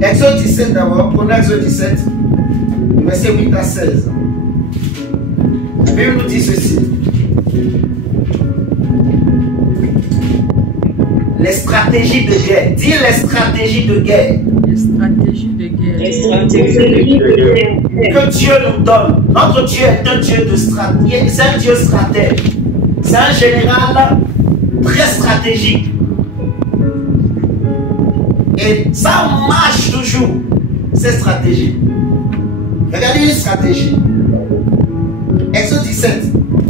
Exode 17 d'abord, prenons Exode 17, verset 8 à 16. La Bible nous dit ceci. Les stratégies de guerre. Dis les stratégies de guerre. Les stratégies de guerre. Les stratégies de guerre. Que Dieu nous donne. Notre Dieu est un Dieu de stratégie. C'est un Dieu stratège. C'est un général très stratégique. Et ça marche toujours, ces stratégies. Regardez une stratégie. Exode 17,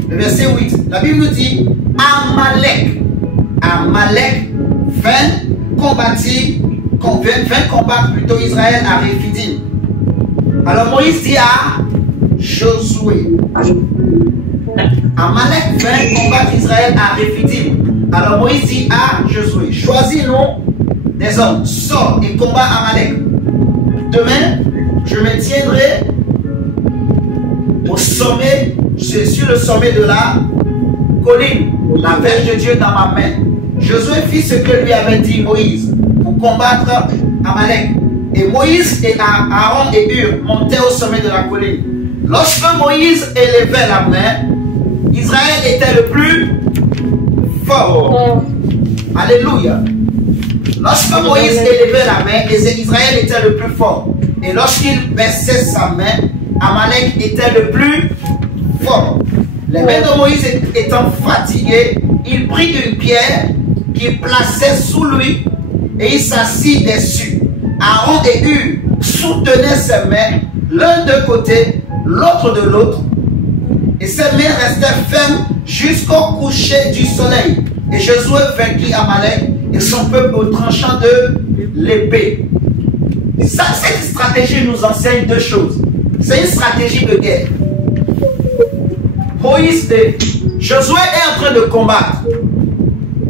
le verset 8. La Bible nous dit Amalek. Amalek vint combattre plutôt Israël à Réphidim. Alors Moïse dit à Josué. Amalek vint combattre Israël à Réphidim. Alors Moïse dit à Josué, choisis-nous des hommes, sors et combat Amalek. Demain, je me tiendrai au sommet, sur le sommet de la colline, la verge de Dieu dans ma main. Josué fit ce que lui avait dit Moïse pour combattre Amalek. Et Moïse et Aaron et Hur montaient au sommet de la colline. Lorsque Moïse élevait la main, Israël était le plus fort. Alléluia. Lorsque Moïse élevait la main, Israël était le plus fort. Et lorsqu'il baissait sa main, Amalek était le plus fort. Les mains de Moïse étant fatiguées, il prit une pierre qu'il plaçait sous lui et il s'assit dessus. Aaron et Hur soutenaient ses mains, l'un d'un côté, l'autre de l'autre, et ses mains restèrent fermes jusqu'au coucher du soleil. Et Josué vainquit Amalek et son peuple au tranchant de l'épée. Cette stratégie nous enseigne deux choses. C'est une stratégie de guerre. Josué est en train de combattre.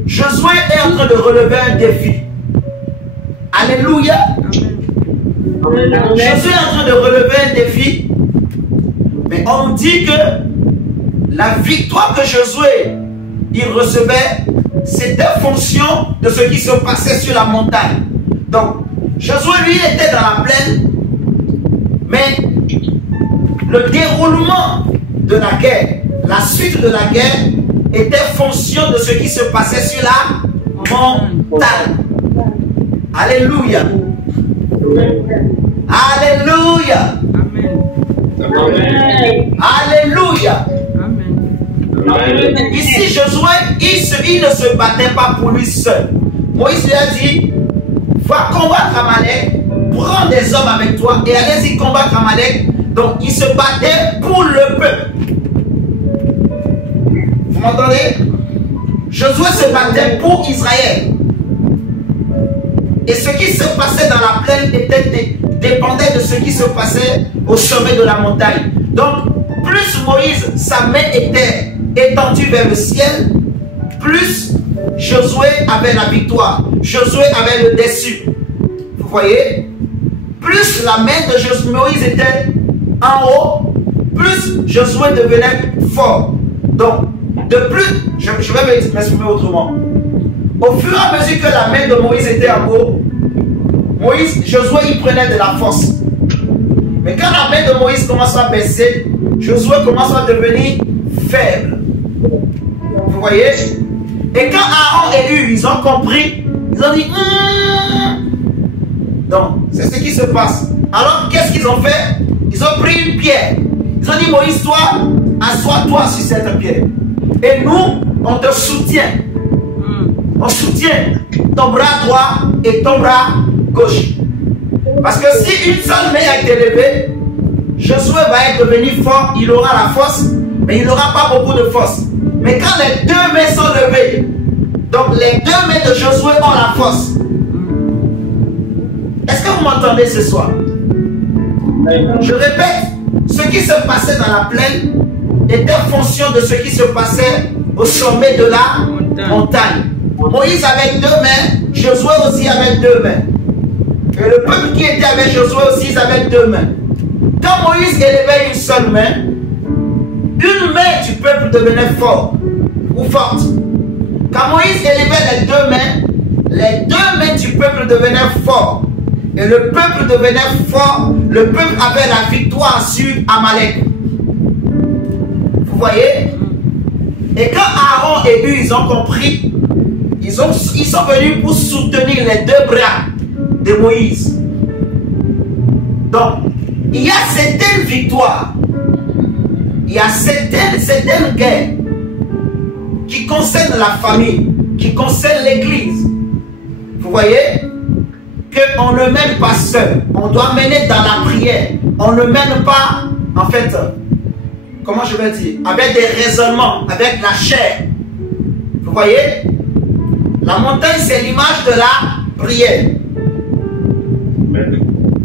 Josué est en train de relever un défi. Alléluia. Josué est en train de relever un défi. Mais on dit que la victoire que Josué il recevait, c'était fonction de ce qui se passait sur la montagne. Donc, Josué, lui, était dans la plaine, mais le déroulement de la guerre, la suite de la guerre, était fonction de ce qui se passait sur la montagne. Alléluia. Alléluia. Amen. Alléluia. Amen. Ici, Josué, il ne se battait pas pour lui seul. Moïse lui a dit, va combattre Amalek, prends des hommes avec toi et allez-y combattre Amalek. Donc, il se battait pour le peuple. Vous m'entendez? Josué se battait pour Israël. Et ce qui se passait dans la plaine dépendait de ce qui se passait au sommet de la montagne. Donc, plus Moïse, sa main était étendue vers le ciel, plus Josué avait la victoire. Josué avait le dessus. Vous voyez? Plus la main de Moïse était en haut, plus Josué devenait fort. Donc, de plus, je vais m'exprimer autrement. Au fur et à mesure que la main de Moïse était en haut, Josué, il prenait de la force. Mais quand la main de Moïse commence à baisser, Josué commence à devenir faible. Vous voyez? Et quand Aaron et Hur, ils ont compris, ils ont dit, Donc, c'est ce qui se passe. Alors, qu'est-ce qu'ils ont fait? Ils ont pris une pierre. Ils ont dit, Moïse, toi, assois-toi sur cette pierre. Et nous, on te soutient. On soutient ton bras droit et ton bras gauche. Parce que si une seule main a été levée, Josué va devenir fort, il aura la force, mais il n'aura pas beaucoup de force. Mais quand les deux mains sont levées, donc les deux mains de Josué ont la force. Est-ce que vous m'entendez ce soir? Je répète, ce qui se passait dans la plaine était fonction de ce qui se passait au sommet de la montagne. Moïse avait deux mains, Josué aussi avait deux mains. Et le peuple qui était avec Josué aussi, ils avaient deux mains. Quand Moïse élevait une seule main, une main du peuple devenait fort ou forte. Quand Moïse élevait les deux mains du peuple devenaient forts. Et le peuple devenait fort, le peuple avait la victoire sur Amalek. Vous voyez? Et quand Aaron et Hur, ils ont compris, ils sont venus pour soutenir les deux bras de Moïse. Donc, il y a certaines victoires, il y a certaines guerres qui concernent la famille, qui concernent l'église. Vous voyez? Qu'on ne mène pas seul. On doit mener dans la prière. On ne mène pas, en fait, comment je vais dire, avec des raisonnements, avec la chair. Vous voyez? La montagne, c'est l'image de la prière.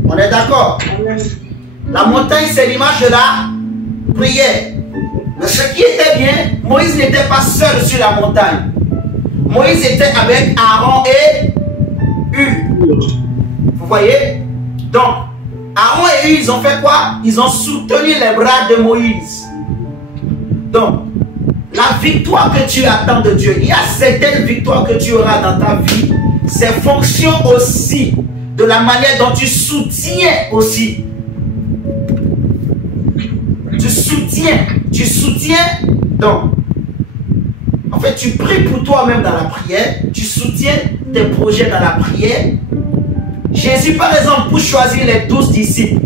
On est d'accord? La montagne, c'est l'image de la prière. Mais ce qui était bien, Moïse n'était pas seul sur la montagne. Moïse était avec Aaron et Hur. Vous voyez? Donc, Aaron et Hur, ils ont fait quoi? Ils ont soutenu les bras de Moïse. Donc, la victoire que tu attends de Dieu, il y a certaines victoires que tu auras dans ta vie. C'est fonction aussi de la manière dont tu soutiens aussi. Tu soutiens. Donc, en fait, tu pries pour toi-même dans la prière. Tu soutiens tes projets dans la prière. Jésus, par exemple, pour choisir les 12 disciples,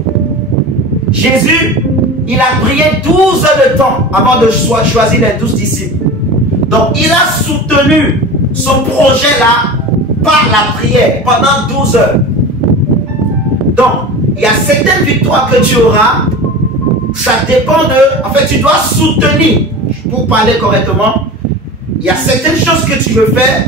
Jésus, il a prié 12 heures de temps avant de choisir les 12 disciples. Donc, il a soutenu son projet-là par la prière pendant 12 heures. Donc, il y a certaines victoires que tu auras, ça dépend de... En fait, tu dois soutenir, pour parler correctement, il y a certaines choses que tu veux faire,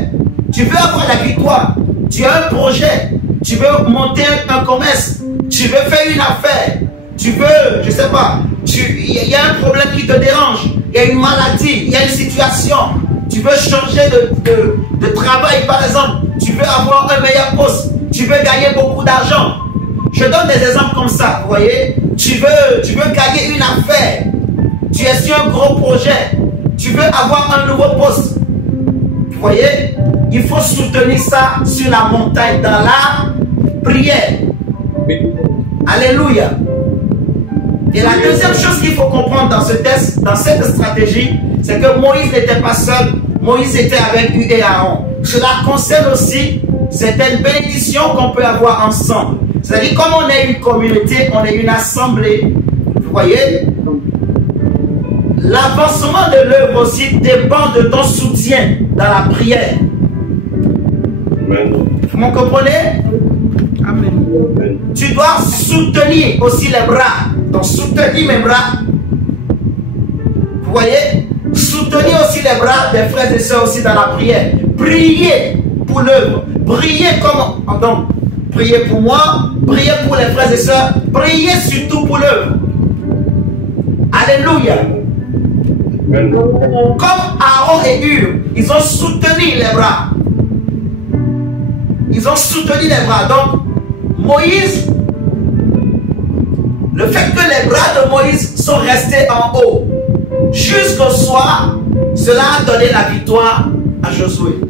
tu veux avoir la victoire, tu as un projet, tu veux monter un commerce, tu veux faire une affaire, tu veux, je sais pas, il y a un problème qui te dérange, il y a une maladie, il y a une situation, tu veux changer de travail par exemple, tu veux avoir un meilleur poste, tu veux gagner beaucoup d'argent. Je donne des exemples comme ça, vous voyez. Tu veux gagner une affaire, tu es sur un gros projet, tu veux avoir un nouveau poste. Vous voyez, il faut soutenir ça sur la montagne, dans la prière. Alléluia. Et la deuxième chose qu'il faut comprendre dans ce test, dans cette stratégie, c'est que Moïse n'était pas seul, Moïse était avec Hur et Aaron. Cela concerne aussi certaines bénédictions qu'on peut avoir ensemble. C'est-à-dire, comme on est une communauté, on est une assemblée, vous voyez, l'avancement de l'œuvre aussi dépend de ton soutien dans la prière. Amen. Vous me comprenez? Amen. Tu dois soutenir aussi les bras. Donc, soutenir mes bras. Vous voyez? Soutenir aussi les bras des frères et sœurs aussi dans la prière. Prier pour l'œuvre. Prier comme... Donc, priez pour moi, priez pour les frères et sœurs, priez surtout pour l'œuvre. Alléluia. Comme Aaron et Hur, ils ont soutenu les bras. Ils ont soutenu les bras. Donc, Moïse, le fait que les bras de Moïse sont restés en haut jusqu'au soir, cela a donné la victoire à Josué.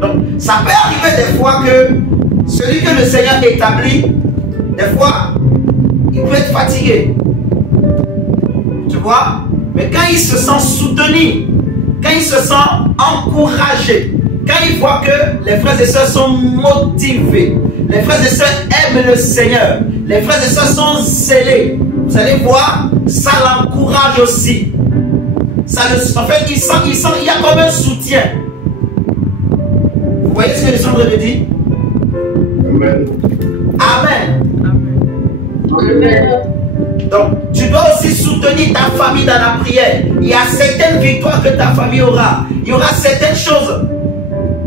Donc, ça peut arriver des fois que celui que le Seigneur établit, des fois, il peut être fatigué. Tu vois? Mais quand il se sent soutenu, quand il se sent encouragé, quand il voit que les frères et sœurs sont motivés, les frères et sœurs aiment le Seigneur, les frères et sœurs sont zélés, vous allez voir, ça l'encourage aussi. Ça en fait, il y a comme un soutien. Vous voyez ce que le Seigneur me dit? Amen. Amen. Amen. Donc, tu dois aussi soutenir ta famille dans la prière. Il y a certaines victoires que ta famille aura. Il y aura certaines choses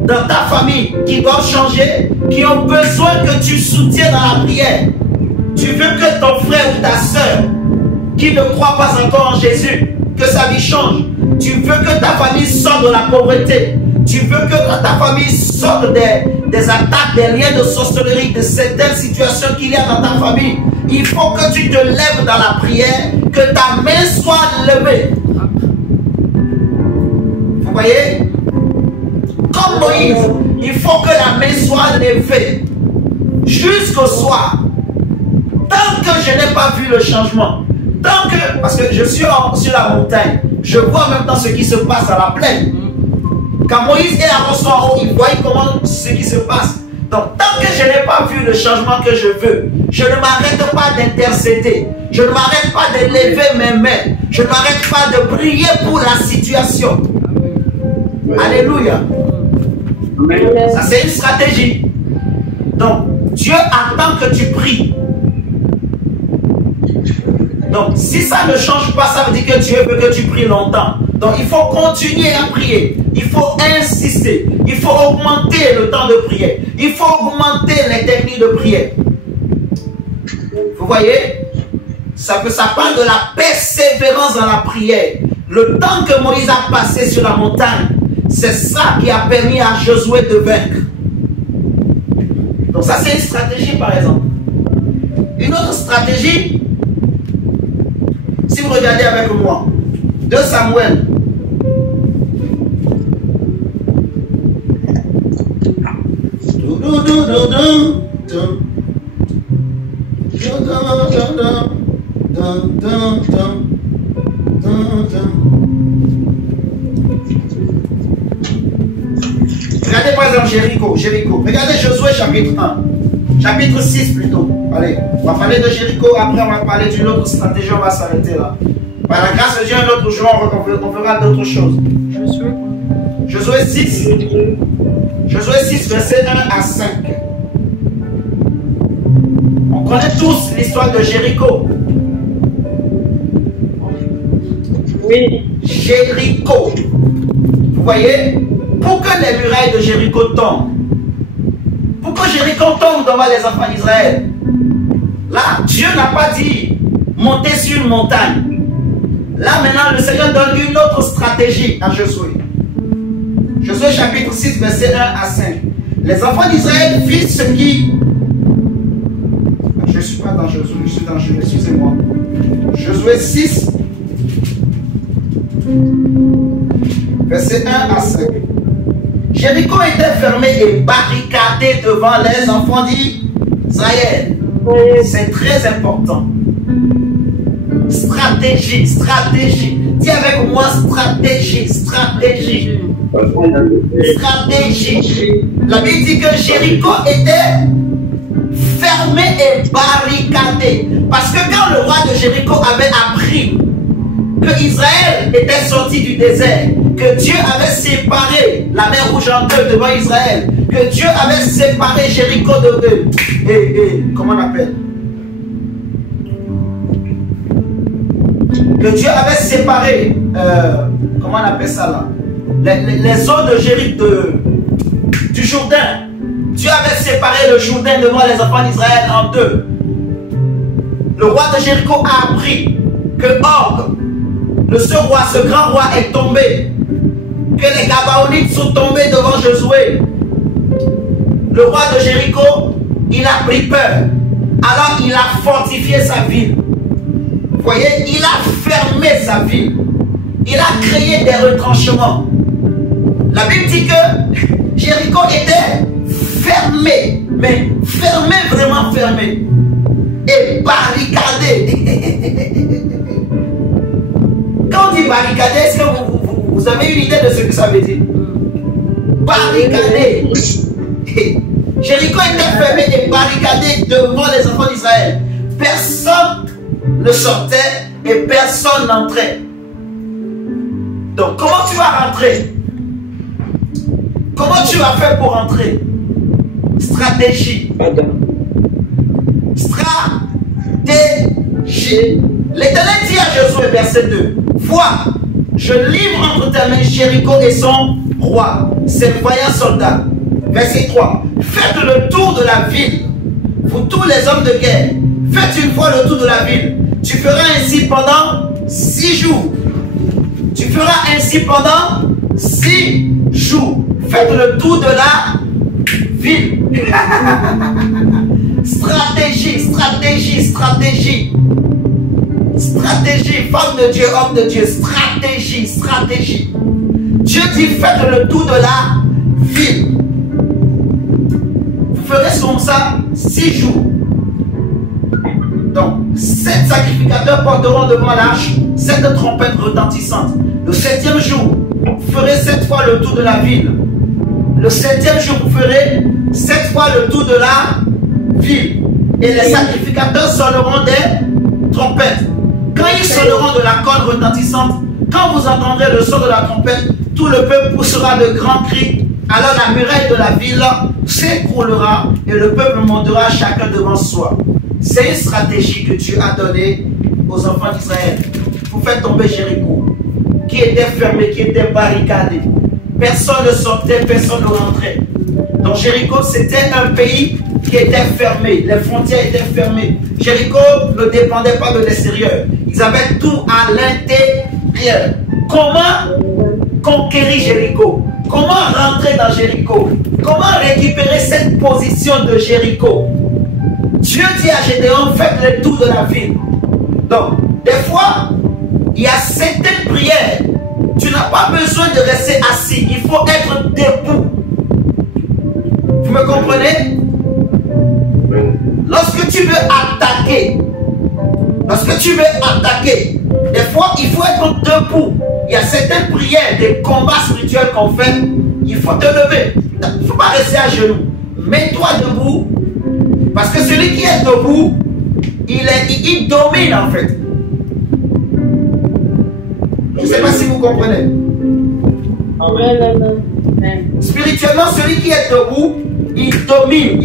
dans ta famille qui doivent changer, qui ont besoin que tu soutiennes dans la prière. Tu veux que ton frère ou ta soeur qui ne croit pas encore en Jésus, que sa vie change. Tu veux que ta famille sorte de la pauvreté. Tu veux que ta famille sorte des attaques, des liens de sorcellerie, de certaines situations qu'il y a dans ta famille. Il faut que tu te lèves dans la prière, que ta main soit levée. Vous voyez? Comme Moïse, il faut que la main soit levée jusqu'au soir. Tant que je n'ai pas vu le changement, tant que, parce que je suis sur la montagne, je vois maintenant ce qui se passe à la plaine. Quand Moïse et Aaron sont en haut, ils voient comment ce qui se passe. Donc, tant que je n'ai pas vu le changement que je veux, je ne m'arrête pas d'intercéder. Je ne m'arrête pas de lever mes mains. Je ne m'arrête pas de prier pour la situation. Amen. Alléluia. Amen. Ça, c'est une stratégie. Donc, Dieu attend que tu pries. Donc, si ça ne change pas, ça veut dire que Dieu veut que tu pries longtemps. Donc, il faut continuer à prier. Il faut insister. Il faut augmenter le temps de prière. Il faut augmenter les techniques de prière. Vous voyez? Ça parle de la persévérance dans la prière. Le temps que Moïse a passé sur la montagne, c'est ça qui a permis à Josué de vaincre. Donc, ça, c'est une stratégie, par exemple. Une autre stratégie, si vous regardez avec moi, 2 Samuel. Regardez par exemple Jéricho. Regardez Josué chapitre 1. Chapitre 6 plutôt. Allez, on va parler de Jéricho, après on va parler d'une autre stratégie, on va s'arrêter là. Par la grâce de Dieu, un autre jour, on verra d'autres choses. Josué 6. Josué 6, verset 1 à 5. On connaît tous l'histoire de Jéricho. Oui. Jéricho. Vous voyez, pour que les murailles de Jéricho tombent, pour que Jéricho tombe devant les enfants d'Israël, là, Dieu n'a pas dit monter sur une montagne. Là, maintenant, le Seigneur donne une autre stratégie à Josué. Josué chapitre 6, verset 1 à 5. Les enfants d'Israël firent ce qui... Je ne suis pas dans Josué, je suis dans Josué, excusez-moi. Josué 6, verset 1 à 5. Jéricho était fermé et barricadé devant les enfants d'Israël. C'est très important. Stratégie, stratégie. Dis avec moi stratégie, stratégie. Stratégie. La Bible dit que Jéricho était fermé et barricadé. Parce que quand le roi de Jéricho avait appris que Israël était sorti du désert, que Dieu avait séparé la mer Rouge en deux devant Israël, que Dieu avait séparé Jéricho de eux. Comment on appelle? Que Dieu avait séparé, comment on appelle ça là? Les eaux de Jéricho, du Jourdain. Dieu avait séparé le Jourdain devant les enfants d'Israël en deux. Le roi de Jéricho a appris que Og, ce grand roi est tombé, que les Gabaonites sont tombés devant Josué. Le roi de Jéricho, il a pris peur. Alors il a fortifié sa ville. Vous voyez, il a fermé sa ville. Il a créé des retranchements. La Bible dit que Jéricho était fermé, mais fermé, vraiment fermé. Et barricadé. Quand on dit barricadé, est-ce que vous avez une idée de ce que ça veut dire? Barricadé. Jéricho était fermé et barricadé devant les enfants d'Israël. Personne ne sortait et personne n'entrait. Donc, comment tu vas rentrer? Comment tu vas faire pour rentrer? Stratégie. Stratégie. L'Éternel dit à Josué, verset 2, vois, je livre entre tes mains Jéricho et son roi, ses voyants soldats. Verset 3, faites le tour de la ville, vous tous les hommes de guerre, faites une fois le tour de la ville. Tu feras ainsi pendant 6 jours. Tu feras ainsi pendant 6 jours. Faites le tour de la ville. Stratégie, stratégie, stratégie. Stratégie, femme de Dieu, homme de Dieu. Stratégie, stratégie. Dieu dit faites le tour de la ville. Vous ferez comme ça 6 jours. Donc, 7 sacrificateurs porteront devant l'arche 7 trompettes retentissantes. Le 7e jour, vous ferez 7 fois le tour de la ville. Le 7e jour, vous ferez 7 fois le tour de la ville. Et les sacrificateurs sonneront des trompettes. Quand ils sonneront de la corne retentissante, quand vous entendrez le son de la trompette, tout le peuple poussera de grands cris. Alors la muraille de la ville s'écroulera et le peuple montera chacun devant soi. C'est une stratégie que Dieu a donnée aux enfants d'Israël pour faire tomber Jéricho, qui était fermé, qui était barricadé. Personne ne sortait, personne ne rentrait. Donc Jéricho, c'était un pays qui était fermé. Les frontières étaient fermées. Jéricho ne dépendait pas de l'extérieur. Ils avaient tout à l'intérieur. Comment conquérir Jéricho? Comment rentrer dans Jéricho? Comment récupérer cette position de Jéricho? Dieu dit à Gédéon, faites le tour de la ville. Donc, des fois, il y a certaines prières. Tu n'as pas besoin de rester assis. Il faut être debout. Vous me comprenez? Lorsque tu veux attaquer, des fois, il faut être debout. Il y a certaines prières, des combats spirituels qu'on fait. Il faut te lever. Il ne faut pas rester à genoux. Mets-toi debout. Parce que celui qui est debout, il domine en fait. Je ne sais pas si vous comprenez. Spirituellement, celui qui est debout, il domine.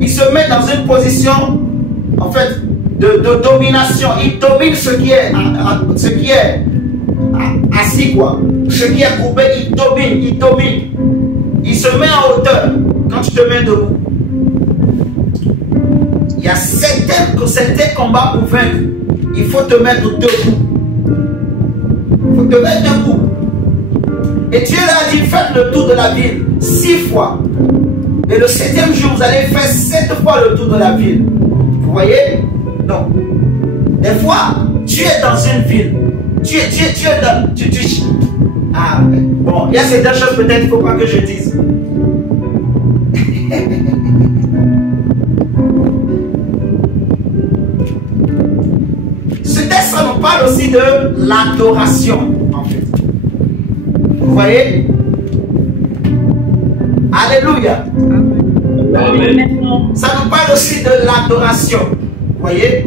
Il se met dans une position, en fait, de domination. Il domine ce qui est assis, quoi. Ce qui est courbé, il domine. Il se met en hauteur quand tu te mets debout. Il y a certains combats pour vaincre. Il faut te mettre debout. Il faut te mettre debout. Et Dieu leur a dit, faites le tour de la ville 6 fois. Et le 7e jour, vous allez faire 7 fois le tour de la ville. Vous voyez? Non. Des fois, tu es dans une ville. Tu es dans... Ah, bon, il y a certaines choses peut-être qu'il ne faut pas que je dise. Ce texte, ça nous parle aussi de l'adoration, en fait. Vous voyez? Alléluia. Amen. Ça nous parle aussi de l'adoration. Vous voyez?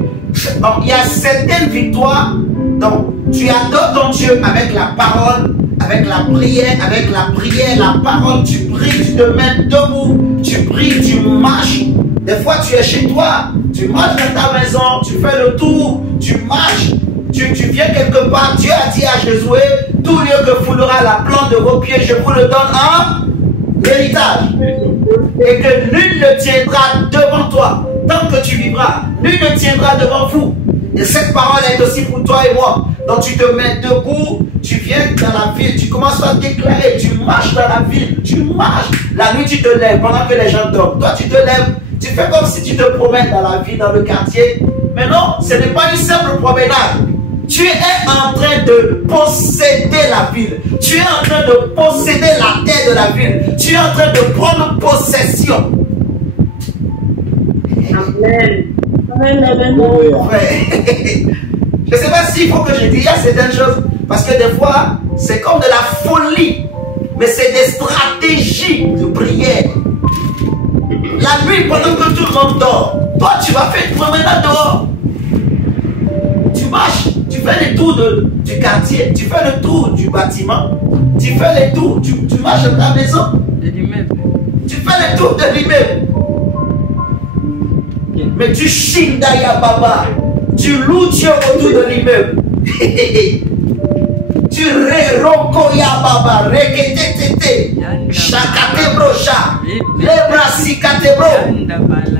Donc, il y a certaines victoires. Donc, tu adores ton Dieu avec la parole, avec la prière, la parole. Tu pries, tu te mets debout. Tu pries, tu marches. Des fois, tu es chez toi. Tu marches dans ta maison. Tu fais le tour. Tu marches. Tu viens quelque part. Dieu a dit à Josué, tout lieu que foulera la plante de vos pieds, je vous le donne en héritage. Et que nul ne tiendra devant toi. Tant que tu vivras, nul ne tiendra devant vous. Et cette parole est aussi pour toi et moi. Donc tu te mets debout, tu viens dans la ville, tu commences à déclarer, tu marches dans la ville, tu marches. La nuit tu te lèves pendant que les gens dorment. Toi tu te lèves, tu fais comme si tu te promènes dans la ville, dans le quartier. Mais non, ce n'est pas une simple promenade. Tu es en train de posséder la ville. Tu es en train de posséder la terre de la ville. Tu es en train de prendre possession. Amen. Je ne sais pas s'il faut que je dise certaines choses. Parce que des fois, c'est comme de la folie. Mais c'est des stratégies de prière. La nuit, pendant que tout le monde dort, toi, tu vas faire une promenade dehors. Tu marches. Tu fais le tour du quartier, tu fais le tour du bâtiment, tu fais le tour, tu marches dans ta maison, De l'immeuble. tu fais le tour de l'immeuble. Mais tu chindaya baba, tu loues Dieu autour de l'immeuble. Tu re-rokoya baba, rekete, chakate brocha, lebra sikate bro,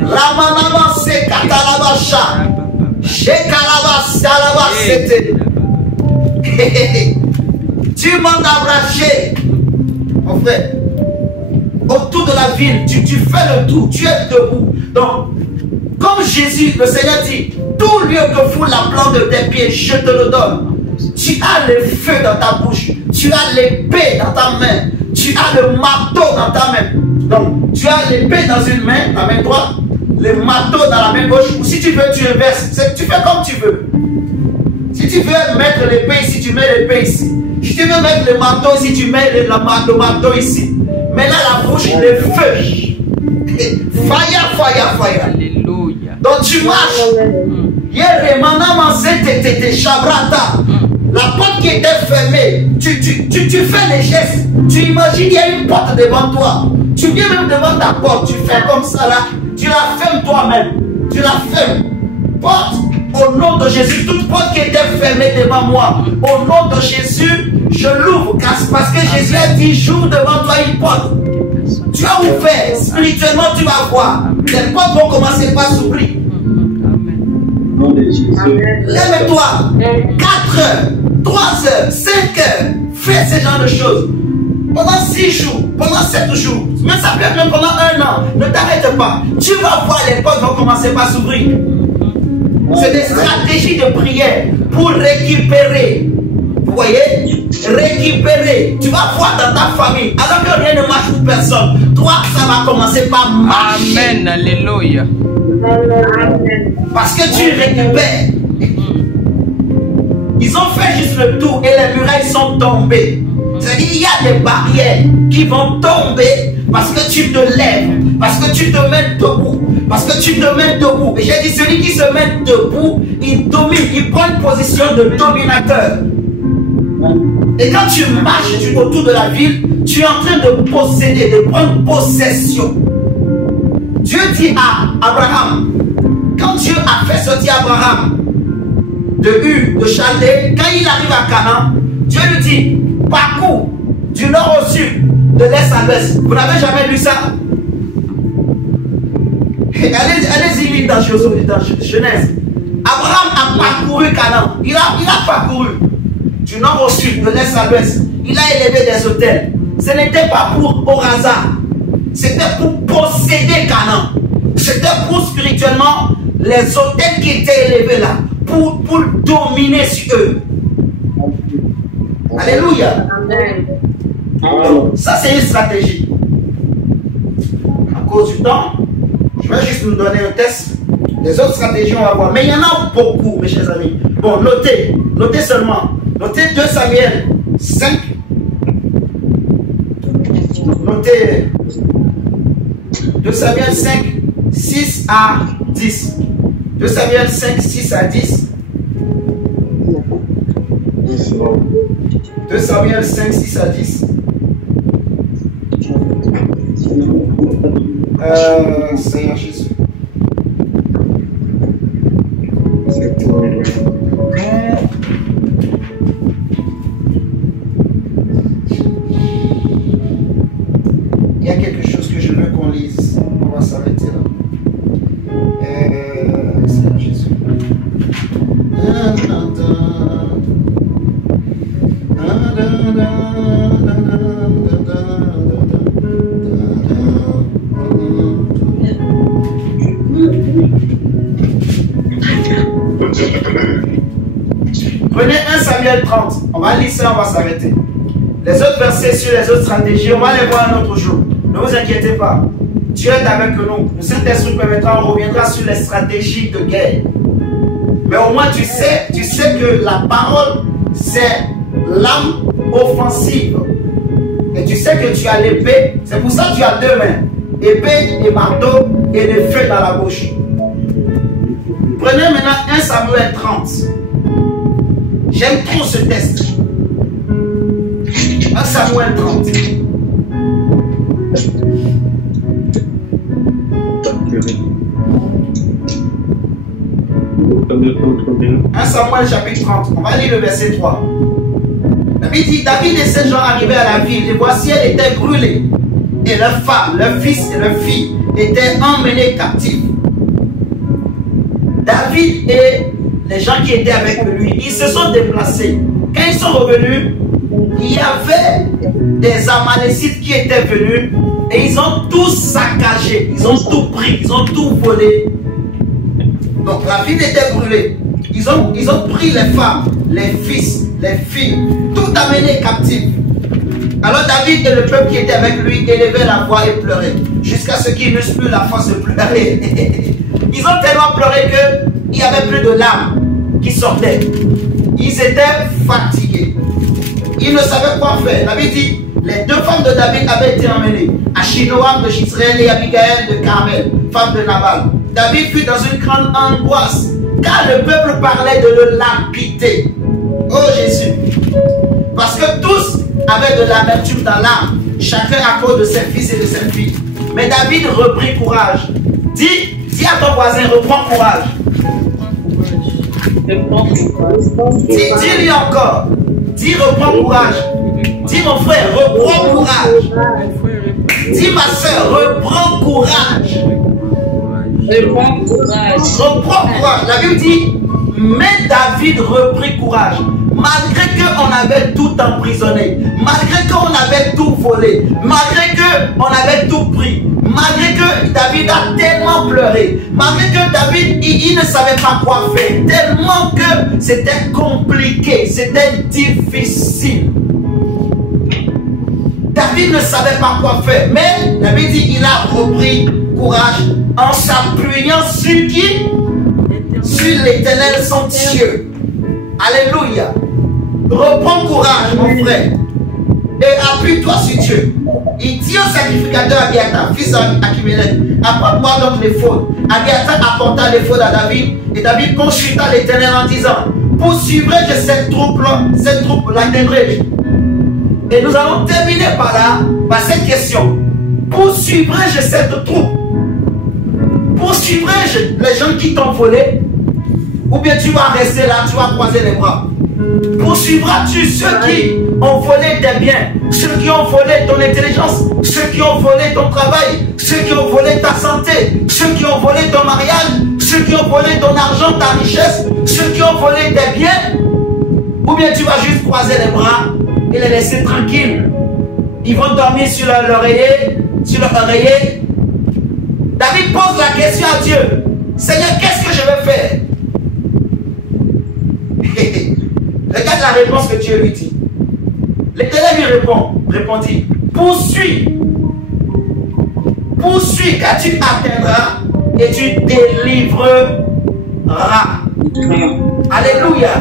ramanama se katalabasha. Tu m'en as braché. En fait, autour de la ville, tu fais le tour, tu es debout. Donc, comme Jésus, le Seigneur dit, tout lieu que fout la plante de tes pieds, je te le donne. Tu as le feu dans ta bouche, tu as l'épée dans ta main, tu as le marteau dans ta main. Donc, tu as l'épée dans une main, la main droite, le marteau dans la main gauche, ou si tu veux, tu inverses. Tu fais comme tu veux. Si tu veux mettre l'épée ici, tu mets l'épée ici. Si tu veux mettre le marteau ici, tu mets le marteau ici. Mais là, la bouche, le feu. Fire. Alléluia. Donc tu marches. La porte qui était fermée, tu fais les gestes. Tu imagines, il y a une porte devant toi. Tu viens même devant ta porte, tu fais comme ça là. Tu la fermes toi-même. Tu la fermes. Porte au nom de Jésus. Toute porte qui était fermée devant moi, au nom de Jésus, je l'ouvre. Parce que Jésus a dit, j'ouvre devant toi une porte. Tu as ouvert. Spirituellement, tu vas voir. Les portes vont commencer par s'ouvrir. Lève-toi. 4 heures, 3 heures, 5 heures. Fais ce genre de choses. Pendant 6 jours, pendant 7 jours, mais ça peut être même pendant 1 an. Ne t'arrête pas. Tu vas voir, les portes vont commencer par s'ouvrir. C'est des stratégies de prière pour récupérer. Vous voyez? Récupérer. Tu vas voir dans ta famille, alors que rien ne marche pour personne. Toi, ça va commencer par marcher. Amen. Alléluia. Parce que tu récupères. Ils ont fait juste le tour et les murailles sont tombées. C'est-à-dire qu'il y a des barrières qui vont tomber parce que tu te lèves, parce que tu te mets debout, parce que tu te mets debout. Et j'ai dit, celui qui se met debout, il domine, il prend une position de dominateur. Et quand tu marches autour de la ville, tu es en train de posséder, de prendre possession. Dieu dit à Abraham, quand Dieu a fait sortir Abraham de Ur, de Chaldée, quand il arrive à Canaan, Dieu lui dit, parcours du nord au sud, de l'est à l'ouest. Vous n'avez jamais lu ça? Allez-y lire dans Genèse. Abraham a parcouru Canaan. Il a parcouru du nord au sud, de l'est à l'ouest. Il a élevé des autels. Ce n'était pas au hasard. C'était pour posséder Canaan. C'était pour spirituellement les autels qui étaient élevés là. Pour dominer sur eux. Alléluia. Donc, ça c'est une stratégie. À cause du temps, je vais juste nous donner un test. Les autres stratégies on va voir. Mais il y en a beaucoup, mes chers amis. Bon, notez seulement. Notez 2 Samuel 5. Notez 2 Samuel 5, 6 à 10. 2 Samuel 5, 6 à 10. 2 Samuel 5, 6 à 10. Seigneur Jésus. Il y a quelque chose que je veux qu'on lise. On va s'arrêter là. Seigneur Jésus. Prenez 1 Samuel 30. On va lire ça, on va s'arrêter. Les autres versets sur les autres stratégies, on va les voir un autre jour. Ne vous inquiétez pas. Dieu est avec nous. Le Saint-Esprit permettra, on reviendra sur les stratégies de guerre. Mais au moins tu sais que la parole, c'est l'âme offensive. Et tu sais que tu as l'épée. C'est pour ça que tu as 2 mains. Épée et marteau et le feu dans la bouche. Prenez maintenant 1 Samuel 30. J'aime trop ce test. 1 Samuel 30. Un Samuel chapitre 30. On va lire le verset 3. David dit, David et ses gens arrivaient à la ville, et voici elle était brûlée. Et leurs femmes, leurs fils et leurs filles étaient emmenés captifs. David et les gens qui étaient avec lui, ils se sont déplacés. Quand ils sont revenus, il y avait des Amalécites qui étaient venus et ils ont tout saccagé, ils ont tout pris, ils ont tout volé. Donc la ville était brûlée. Ils ont pris les femmes, les fils, les filles, tout amené captif. Alors David et le peuple qui était avec lui élevaient la voix et pleuraient, jusqu'à ce qu'ils n'eussent plus la force de pleurer. Ils ont tellement pleuré qu'il n'y avait plus de larmes qui sortaient. Ils étaient fatigués. Ils ne savaient quoi faire. David dit, les 2 femmes de David avaient été emmenées, Achinoam de Jisraël et Abigaël de Carmel, femme de Nabal. David fut dans une grande angoisse, car le peuple parlait de le lapider. Oh Jésus! Parce que tous avaient de l'amertume dans l'âme, chacun à cause de ses fils et de ses filles. Mais David reprit courage. Dis à ton voisin, reprends courage. Dis-lui encore. Dis reprends courage. Dis mon frère, reprends courage. Dis ma soeur, reprends courage. Reprends courage. Reprends courage. La Bible dit, mais David reprit courage. Malgré qu'on avait tout emprisonné, malgré qu'on avait tout volé, malgré qu'on avait tout pris, malgré que David a tellement pleuré, malgré que David, il ne savait pas quoi faire, tellement que c'était compliqué, c'était difficile. David ne savait pas quoi faire, mais David dit, il a repris courage en s'appuyant sur qui? Sur l'Éternel son Dieu. Alléluia. Reprends courage, mon frère, et appuie-toi sur Dieu. Il dit au sacrificateur Abiathar, fils d'Achimélec, apporte-moi donc l'éphod. Abiathar apporta l'éphod à David, et David consulta l'Éternel en disant, poursuivrai-je cette troupe l'atteindrai-je? Et nous allons terminer par là, par cette question. Poursuivrai-je cette troupe? Poursuivrai-je les gens qui t'ont volé? Ou bien tu vas rester là, tu vas croiser les bras? Poursuivras-tu ceux qui ont volé tes biens, ceux qui ont volé ton intelligence, ceux qui ont volé ton travail, ceux qui ont volé ta santé, ceux qui ont volé ton mariage, ceux qui ont volé ton argent, ta richesse, ceux qui ont volé tes biens? Ou bien tu vas juste croiser les bras et les laisser tranquilles? Ils vont dormir sur l'oreiller, David pose la question à Dieu. Seigneur, qu'est-ce que je vais faire? Regarde la réponse que Dieu lui dit. L'Éternel lui répondit, poursuis, car tu atteindras et tu délivreras. Alléluia.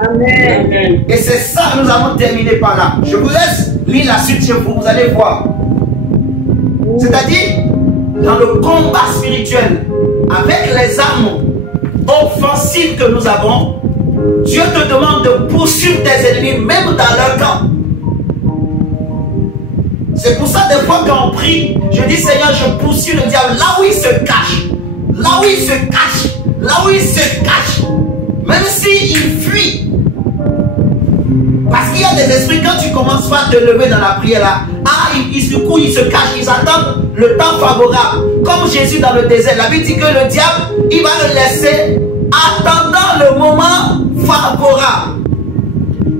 Amen. Et c'est ça, nous allons terminer par là. Je vous laisse lire la suite chez vous, vous allez voir. C'est-à-dire, dans le combat spirituel, avec les armes offensives que nous avons, Dieu te demande de poursuivre tes ennemis, même dans leur camp. C'est pour ça, des fois, quand on prie, je dis, Seigneur, je poursuis le diable là où il se cache. Là où il se cache. Là où il se cache. Même s'il fuit. Parce qu'il y a des esprits, quand tu commences pas à te lever dans la prière là, ils se cachent, ils attendent le temps favorable. Comme Jésus dans le désert, la Bible dit que le diable, il va le laisser attendant le moment favorable.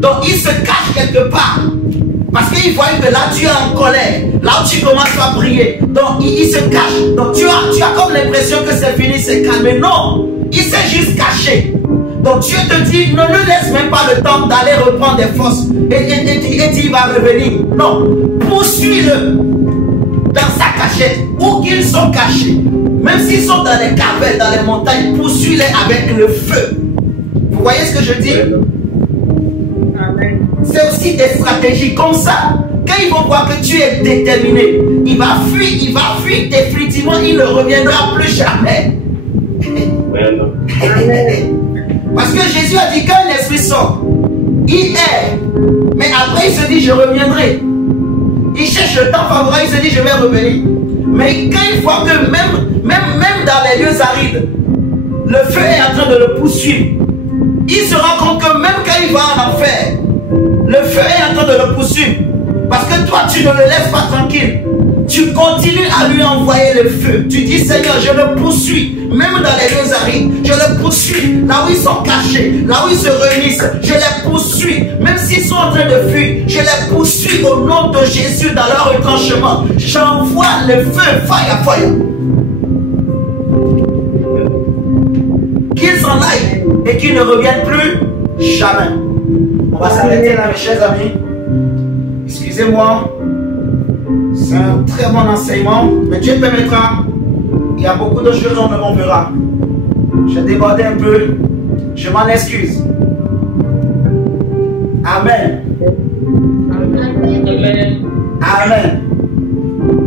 Donc il se cache quelque part. Parce qu'il voit que là tu es en colère, là où tu commences à prier. Donc il se cache. Donc tu as comme l'impression que c'est fini, c'est calme. Non, il s'est juste caché. Donc Dieu te dit, ne lui laisse même pas le temps d'aller reprendre des forces. Et il va revenir. Non, poursuis-le dans sa cachette, où qu'ils sont cachés. Même s'ils sont dans les cavernes, dans les montagnes, poursuis-les avec le feu. Vous voyez ce que je dis? C'est aussi des stratégies comme ça. Quand ils vont voir que tu es déterminé, il va fuir définitivement, il ne reviendra plus jamais. Parce que Jésus a dit qu'un esprit sort, il est, mais après il se dit je reviendrai. Il cherche le temps favorable, il se dit je vais revenir. Mais quand il voit que même dans les lieux arides, le feu est en train de le poursuivre, il se rend compte que même quand il va en enfer, le feu est en train de le poursuivre. Parce que toi, tu ne le laisses pas tranquille. Tu continues à lui envoyer le feu. Tu dis, Seigneur, je le poursuis. Même dans les lieux arides, je le poursuis. Là où ils sont cachés, là où ils se réunissent, je les poursuis. Même s'ils sont en train de fuir, je les poursuis au nom de Jésus dans leur retranchement. J'envoie le feu, fire. Qu'ils s'en aillent et qu'ils ne reviennent plus jamais. On va s'arrêter là, mes chers amis. Excusez-moi. C'est un très bon enseignement. Mais Dieu permettra. Il y a beaucoup de choses dont on verra. J'ai débordé un peu. Je m'en excuse. Amen. Amen. Amen.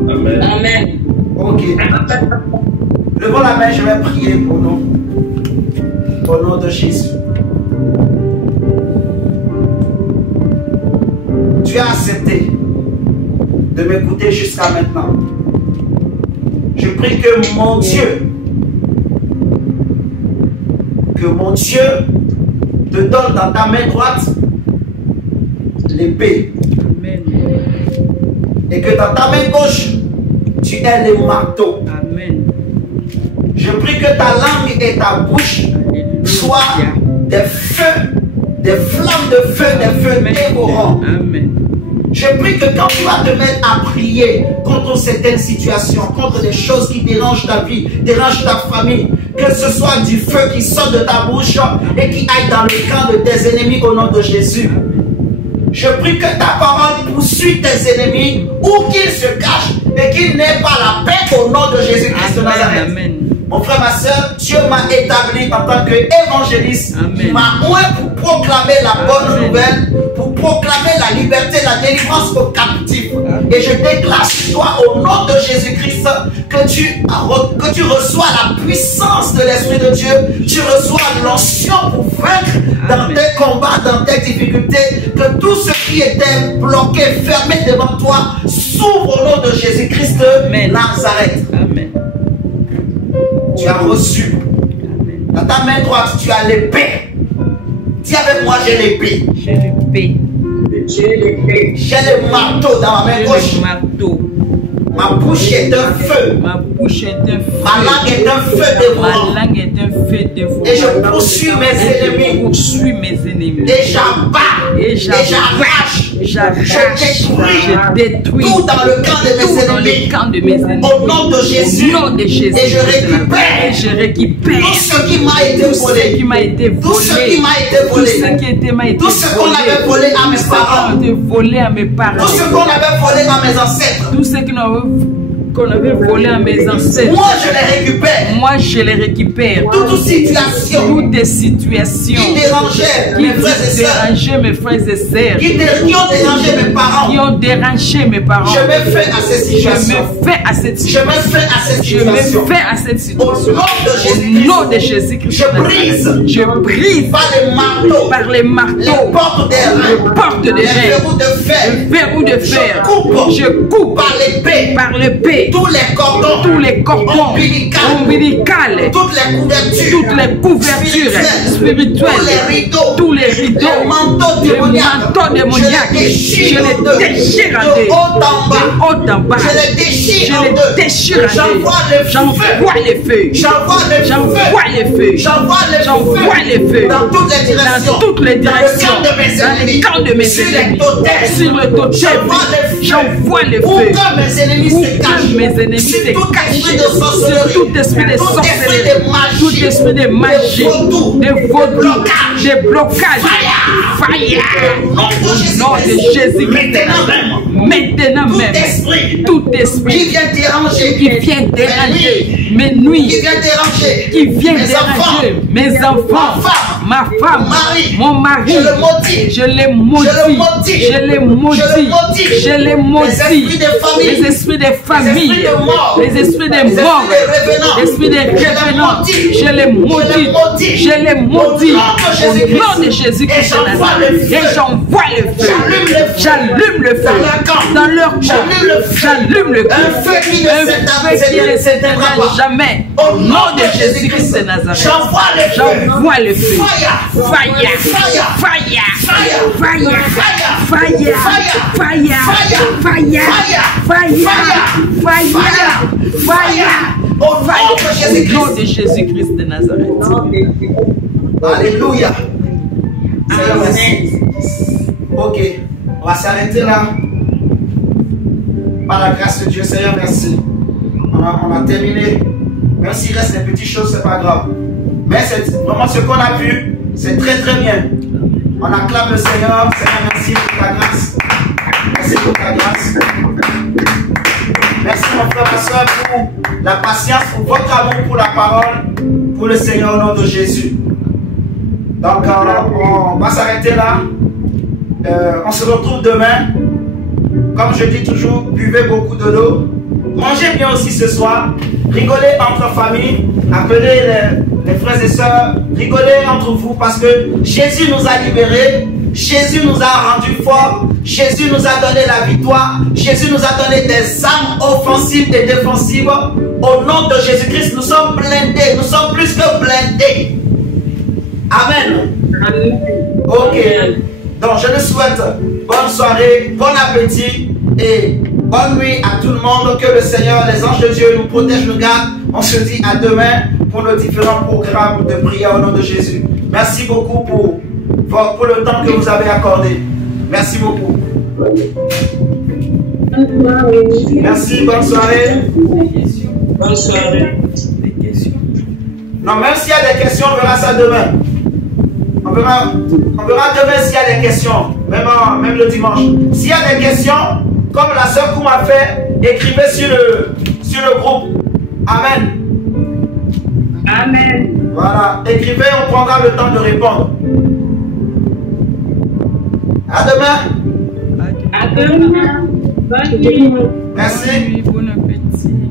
Amen. Amen. Ok. Levons la main, je vais prier pour nous. Au nom de Jésus. Tu as accepté de m'écouter jusqu'à maintenant. Je prie que mon Dieu te donne dans ta main droite l'épée. Et que dans ta main gauche, tu aies les marteaux. Amen. Je prie que ta langue et ta bouche soient des feux, des flammes de feu, des feux dévorants. Amen. Je prie que quand tu vas te mettre à prier contre certaines situations, contre des choses qui dérangent ta vie, dérangent ta famille, que ce soit du feu qui sort de ta bouche et qui aille dans le camp de tes ennemis au nom de Jésus. Je prie que ta parole poursuive tes ennemis où qu'ils se cachent et qu'ils n'aient pas la paix au nom de Jésus-Christ de Nazareth. Amen. Mon frère, ma soeur, Dieu m'a établi en tant qu'évangéliste. Il m'a oué pour proclamer la bonne nouvelle, pour proclamer la liberté, la délivrance aux captifs. Et je déclare sur toi au nom de Jésus-Christ que tu reçois la puissance de l'Esprit de Dieu. Tu reçois l'onction pour vaincre dans tes combats, dans tes difficultés. Que tout ce qui était bloqué, fermé devant toi, s'ouvre au nom de Jésus-Christ de Nazareth. Amen. Tu as reçu. Dans ta main droite, tu as l'épée. Dis avec moi, j'ai l'épée. J'ai l'épée. J'ai le marteau dans ma main gauche. Le marteau. Ma bouche est un feu. Ma bouche est un feu. Ma langue est un feu dévorant. Ma langue est un feu dévorant. Et je poursuis mes ennemis. Je poursuis mes ennemis. Et j'abats. Et j'arrache. Je détruis. Tout dans le camp de mes ennemis. Au nom de Jésus. Au nom de Jésus. Et je récupère. Tout ce qui m'a été volé. Tout ce qui m'a été volé. Tout ce qu'on avait volé à mes parents. Tout ce qu'on avait volé à mes ancêtres. Tout ce qu'on avait volé à mes ancêtres. Moi je les récupère. Moi je les récupère. Toutes situations. Toutes situations. Qui dérangeaient mes frères et sœurs. Mes frères et sœurs. Qui ont dérangé mes parents. Qui ont dérangé mes parents. Je me fais à cette situation. Je me fais à cette situation. Je me fais à cette situation. Je me fais à cette situation. Au nom de Jésus-Christ. Je brise. Je brise. Par les marteaux. Par les marteaux. Les portes des reins. Les verrous de fer. Les verrous de fer. Je coupe. Par l'épée. Par l'épée. Tous les cordons ombilicales, toutes les couvertures spirituelles, tous les rideaux, les manteaux démoniaques, je les déchire en deux, de haut en bas, je les déchire en deux, j'envoie les feux, dans toutes les directions, dans le camp de mes ennemis, sur le totem, j'envoie les feux, mes ennemis se cachent, tout esprit de sorcellerie, tout esprit de magie, de vaudou, de blocage, fire, au nom de Jésus, maintenant même, tout esprit qui vient déranger mes nuits, qui vient déranger mes enfants, ma femme, mon mari, je les maudis, les esprits de famille, les esprits de mort, les esprits de revenants, je les maudis, au nom de Jésus-Christ de Nazareth, et j'envoie le feu, j'allume le feu dans leur corps, j'allume le feu, un feu qui ne s'éteindra jamais, au nom de Jésus-Christ de Nazareth, j'envoie le feu, au nom de Jésus-Christ de Nazareth. Alléluia. Ok, on va s'arrêter là. Par la grâce de Dieu, Seigneur, merci. On a terminé. Même s'il reste des petites choses, c'est pas grave. Mais vraiment ce qu'on a vu, c'est très bien. On acclame le Seigneur. Seigneur, merci pour ta grâce. Merci pour ta grâce. Merci mon frère, ma soeur, pour la patience, pour votre amour pour la parole, pour le Seigneur au nom de Jésus. Donc on va s'arrêter là. On se retrouve demain. Comme je dis toujours, buvez beaucoup de l'eau. Mangez bien aussi ce soir. Rigolez entre familles. Appelez les frères et sœurs. Rigolez entre vous parce que Jésus nous a libérés. Jésus nous a rendus forts. Jésus nous a donné la victoire. Jésus nous a donné des armes offensives et défensives. Au nom de Jésus-Christ, nous sommes blindés. Nous sommes plus que blindés. Amen. Ok. Donc je nous souhaite bonne soirée, bon appétit et bonne nuit à tout le monde. Que le Seigneur, les anges de Dieu nous protègent, nous gardent. On se dit à demain pour nos différents programmes de prière au nom de Jésus. Merci beaucoup pour le temps que vous avez accordé. Merci beaucoup. Merci, bonne soirée. Bonne soirée. Non, même s'il y a des questions, on verra ça demain. On verra demain s'il y a des questions, même le dimanche. S'il y a des questions, comme la sœur Koum a fait, écrivez sur le groupe. Amen. Amen. Voilà, écrivez, on prendra le temps de répondre. À demain. À demain. Bonne nuit. Merci. Bon appétit.